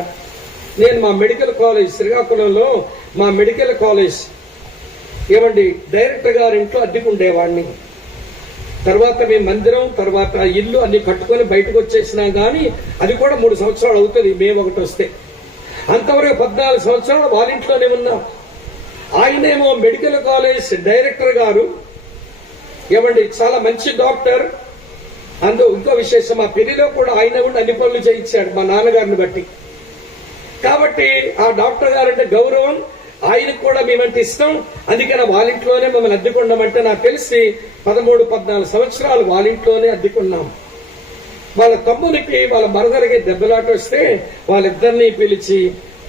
నేను మా మెడికల్ కాలేజ్ శ్రీకాకుళంలో మా మెడికల్ కాలేజ్ డైరెక్టర్ గారి ఇంట్లో అద్దెకుండేవాడిని. తర్వాత మేము మందిరం, తర్వాత ఇల్లు అన్ని కట్టుకొని బయటకు వచ్చేసినాం. కానీ అది కూడా 3 సంవత్సరాలు అవుతుంది మే 1 వస్తే. అంతవరకు 14 సంవత్సరాలు వాళ్ళ ఇంట్లోనే ఉన్నాం. ఆయనేమో మెడికల్ కాలేజ్ డైరెక్టర్ గారు, చాలా మంచి డాక్టర్. ఇంకో విశేషం, మా పెళ్లిలో కూడా ఆయన కూడా అన్ని పనులు చేయించాడు మా నాన్నగారిని బట్టి. కాబట్టి ఆ డాక్టర్ గారు అంటే గౌరవం, ఆయనకు కూడా మేమంటే ఇష్టం. అందుకని వాళ్ళ ఇంట్లోనే మమ్మల్ని అద్దెకున్నామంటే నాకు తెలిసి 13-14 సంవత్సరాలు వాళ్ళ ఇంట్లోనే అద్దెకున్నాం. వాళ్ళ తమ్మునికి వాళ్ళ మరదలకి దెబ్బలాట వస్తే వాళ్ళిద్దరినీ పిలిచి,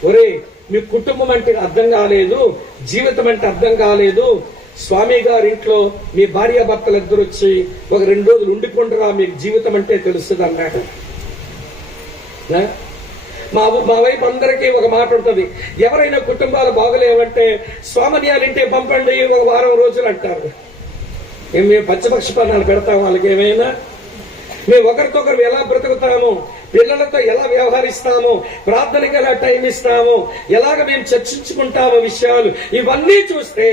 ఒరే మీ కుటుంబం అంటే అర్థం కాలేదు, జీవితం అంటే అర్థం కాలేదు, స్వామి గారి ఇంట్లో మీ భార్యాభర్తలు ఇద్దరు వచ్చి ఒక 2 రోజులు ఉండికొండరా, మీకు జీవితం అంటే తెలుస్తుంది అన్నాడు. మా వైపు అందరికీ ఒక మాట ఉంటుంది, ఎవరైనా కుటుంబాలు బాగలేవంటే స్వామన్యాలు ఇంటికి పంపండి 1 వారం రోజులు అంటారు. మేము పచ్చపక్షపాతాలు పెడతాం వాళ్ళకి. ఏమైనా మేము ఒకరికొకరు ఎలా బ్రతుకుతాము, పిల్లలతో ఎలా వ్యవహరిస్తాము, ప్రార్థనకి ఎలా టైం ఇస్తాము, ఎలాగ మేము చర్చించుకుంటాము విషయాలు, ఇవన్నీ చూస్తే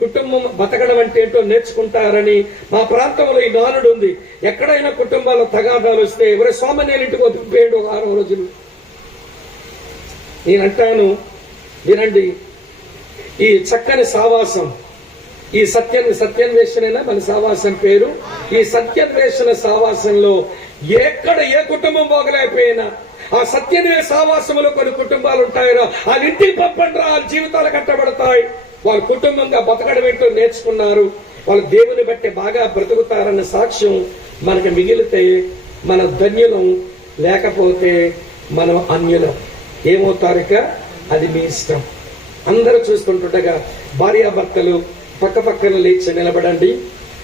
కుటుంబం బతకడం అంటే ఏంటో నేర్చుకుంటారని మా ప్రాంతంలో ఈ నానుడు ఉంది. ఎక్కడైనా కుటుంబాల్లో తగాదాలు వస్తే ఎవరి స్వామన్యాలు ఇంటికి వదిలిపోయాడు 1 వారం రోజులు. నేనంటాను, వినండి, ఈ చక్కని సావాసం, ఈ సత్యాన్వేషణ మన సావాసం పేరు. ఈ సత్యాన్వేషణ సావాసంలో ఎక్కడ ఏ కుటుంబం బాగలేకపోయినా ఆ సత్యాన్వేష సావాసంలో కొన్ని కుటుంబాలు ఉంటాయిరా, వాళ్ళ ఇంటికి పంపండి రా, వాళ్ళ జీవితాలు కట్టబడతాయి. వాళ్ళ కుటుంబంగా బతకడం ఏంటో నేర్చుకున్నారు, వాళ్ళు దేవుని బట్టి బాగా బ్రతుకుతారన్న సాక్ష్యం మనకు మిగిలితే మన ధన్యులం, లేకపోతే మనం అన్యులం. ఏమవుతారిక అది మీ ఇష్టం. అందరూ చూస్తుంటుండగా భార్యాభర్తలు పక్క పక్కన లేచి నిలబడండి,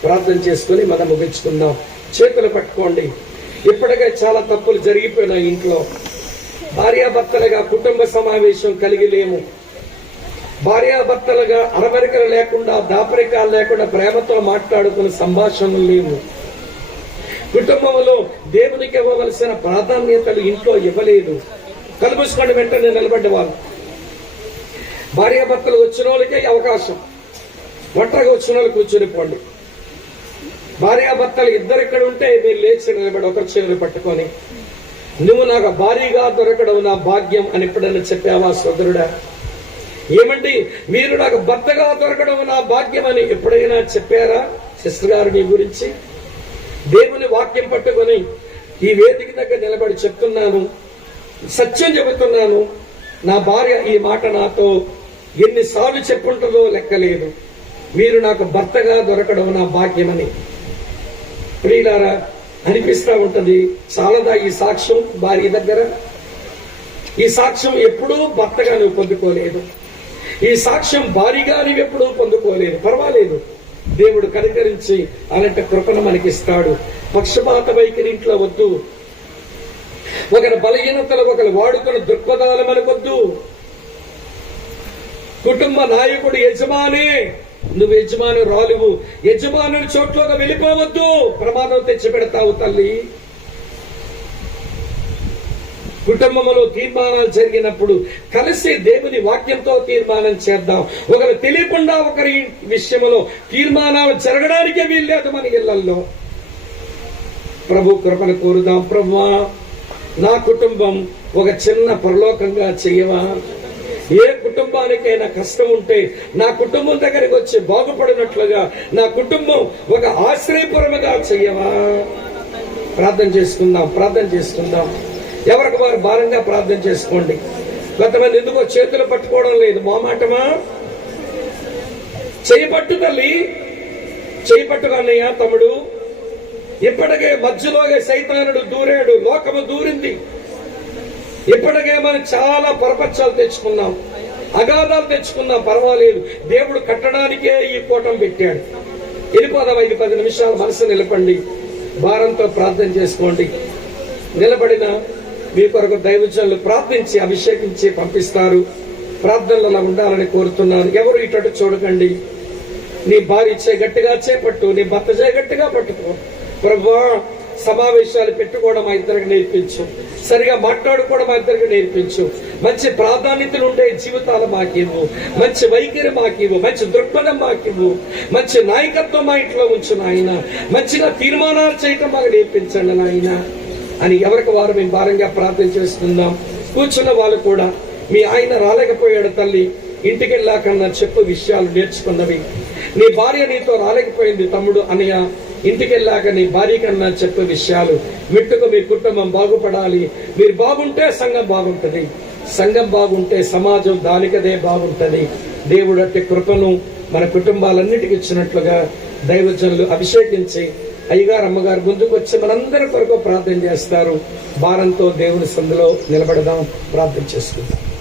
ప్రార్థన చేసుకుని మనం ముగించుకుందాం. చేతులు పట్టుకోండి. ఇప్పటికే చాలా తప్పులు జరిగిపోయినాయి ఇంట్లో. భార్యాభర్తలుగా కుటుంబ సమావేశం కలిగి లేము. భార్యాభర్తలుగా అరమరికలు లేకుండా, దాపరికాలు లేకుండా ప్రేమతో మాట్లాడుకునే సంభాషణలు లేవు. కుటుంబంలో దేవునికి ఇవ్వవలసిన ప్రాధాన్యతలు ఇంట్లో ఇవ్వలేదు. కలుపుసుకోండి, వెంటనే నిలబడ్డవాళ్ళు. భార్యాభర్తలు వచ్చిన వాళ్ళకే అవకాశం, ఒంటరిగా వచ్చిన వాళ్ళు కూర్చొని పోండి. భార్యాభర్తలు ఇద్దరు ఇక్కడ ఉంటే మీరు లేచి నిలబడి ఒకరి చేతులు పట్టుకొని, నువ్వు నాకు భార్యగా దొరకడం నా భాగ్యం అని ఎప్పుడైనా చెప్పావా సోదరుడా? ఏమండి, మీరు నాకు భర్తగా దొరకడం నా భాగ్యం అని ఎప్పుడైనా చెప్పారా సిస్టర్ గారు నీ గురించి? దేవుని వాక్యం పట్టుకొని ఈ వేదిక దగ్గర నిలబడి చెప్తున్నాను, సత్యం చెబుతున్నాను. నా భార్య ఈ మాట నాతో ఎన్నిసార్లు చెప్పుంటుందో లెక్కలేదు, మీరు నాకు భర్తగా దొరకడం నా భాగ్యమని. ప్రియులారా, అనిపిస్తా ఉంటది, చాలదా ఈ సాక్ష్యం భార్య దగ్గర? ఈ సాక్ష్యం ఎప్పుడూ భర్తగా నువ్వు పొందుకోలేదు, ఈ సాక్ష్యం భార్యగా నువ్వు ఎప్పుడూ పొందుకోలేదు. పర్వాలేదు, దేవుడు కనికరించి అలాంటి కృపను మనకిస్తాడు. పక్షపాత వైఖరి ఇంట్లో వద్దు. ఒకరి బలహీనతలు ఒకరు వాడుకున్న దృక్పథాలు మనకొద్దు. కుటుంబ నాయకుడు యజమాని, నువ్వు యజమాని రాలువు. యజమానుని చోట్లోకి వెళ్ళిపోవద్దు, ప్రమాదం తెచ్చి పెడతావు తల్లి. కుటుంబంలో తీర్మానాలు జరిగినప్పుడు కలిసి దేవుని వాక్యంతో తీర్మానం చేద్దాం. ఒకరు తెలియకుండా ఒకరి విషయంలో తీర్మానాలు జరగడానికే వీల్లేదు మన ఇళ్లలో. ప్రభు కృపను కోరుదాం. ప్రభువా, నా కుటుంబం ఒక చిన్న పరలోకంగా చెయ్యవా? ఏ కుటుంబానికైనా కష్టం ఉంటే నా కుటుంబం దగ్గరికి వచ్చి బాగుపడినట్లుగా నా కుటుంబం ఒక ఆశ్రయపురముగా చెయ్యవా? ప్రార్థన చేసుకుందాం, ప్రార్థన చేసుకుందాం. ఎవరికి వారు భారంగా ప్రార్థన చేసుకోండి. కొంతమంది ఎందుకో చేతులు పట్టుకోవడం లేదు, మోమాటమా? చేయి పట్టు తల్లి, చేయి పట్టుకన్నయ్యా తమ్ముడు. ఇప్పటికే మధ్యలోగా సైతానుడు దూరాడు, లోకము దూరింది. ఇప్పటికే మనం చాలా పరపక్షాలు తెచ్చుకున్నాం, అగాధాలు తెచ్చుకున్నాం. పర్వాలేదు, దేవుడు కట్టడానికే ఈ కూటం పెట్టాడు. వెళ్ళిపోదాం, 5-10 నిమిషాలు మనసు నిలపండి. భారంతో ప్రార్థన చేసుకోండి. నిలబడిన మీ కొరకు దైవజనులు ప్రార్థించి అభిషేకించి పంపిస్తారు. ప్రార్థనలు ఉండాలని కోరుతున్నాను. ఎవరు ఇటు చూడకండి. నీ భార్య చే గట్టిగా చేపట్టు, నీ భర్త చే గట్టిగా పట్టుకో. ప్రభువా, సమావేశాలు పెట్టుకోవడం మా ఇద్దరికి నేర్పించు, సరిగా మాట్లాడుకోవడం మా ఇద్దరికి నేర్పించు, మంచి ప్రాధాన్యతలు ఉండే జీవితాలు మాకివ్వు, మంచి వైఖరి మాకివ్వు, మంచి దృక్పథం మాకివ్వు, మంచి నాయకత్వం మా ఇంట్లో ఉంచు నాయన, మంచిగా తీర్మానాలు చేయటం మాకు నేర్పించండి నాయన అని ఎవరికి వారు మేము భారంగా ప్రార్థన చేస్తున్నాం. కూర్చున్న వాళ్ళు కూడా మీ ఆయన రాలేకపోయాడు తల్లి, ఇంటికి వెళ్ళాకన్నా చెప్పు విషయాలు నేర్చుకున్నవి. నీ భార్య నీతో రాలేకపోయింది తమ్ముడు అనయ్య, ఇంటికి వెళ్ళాక నీ భార్య కన్నా చెప్పే విషయాలు మిట్టుకు మీ కుటుంబం బాగుపడాలి. మీరు బాగుంటే సంఘం బాగుంటది, సంఘం బాగుంటే సమాజం దానికదే బాగుంటది. దేవుడు అట్టి కృపను మన కుటుంబాలన్నిటికీ ఇచ్చినట్లుగా దైవజనులు అభిషేకించి అయ్యగారు అమ్మగారు ముందుకు వచ్చి మనందరి కొరకు ప్రార్థన చేస్తారు. భారంతో దేవుని సందులో నిలబడదాం, ప్రార్థన చేసుకుందాం.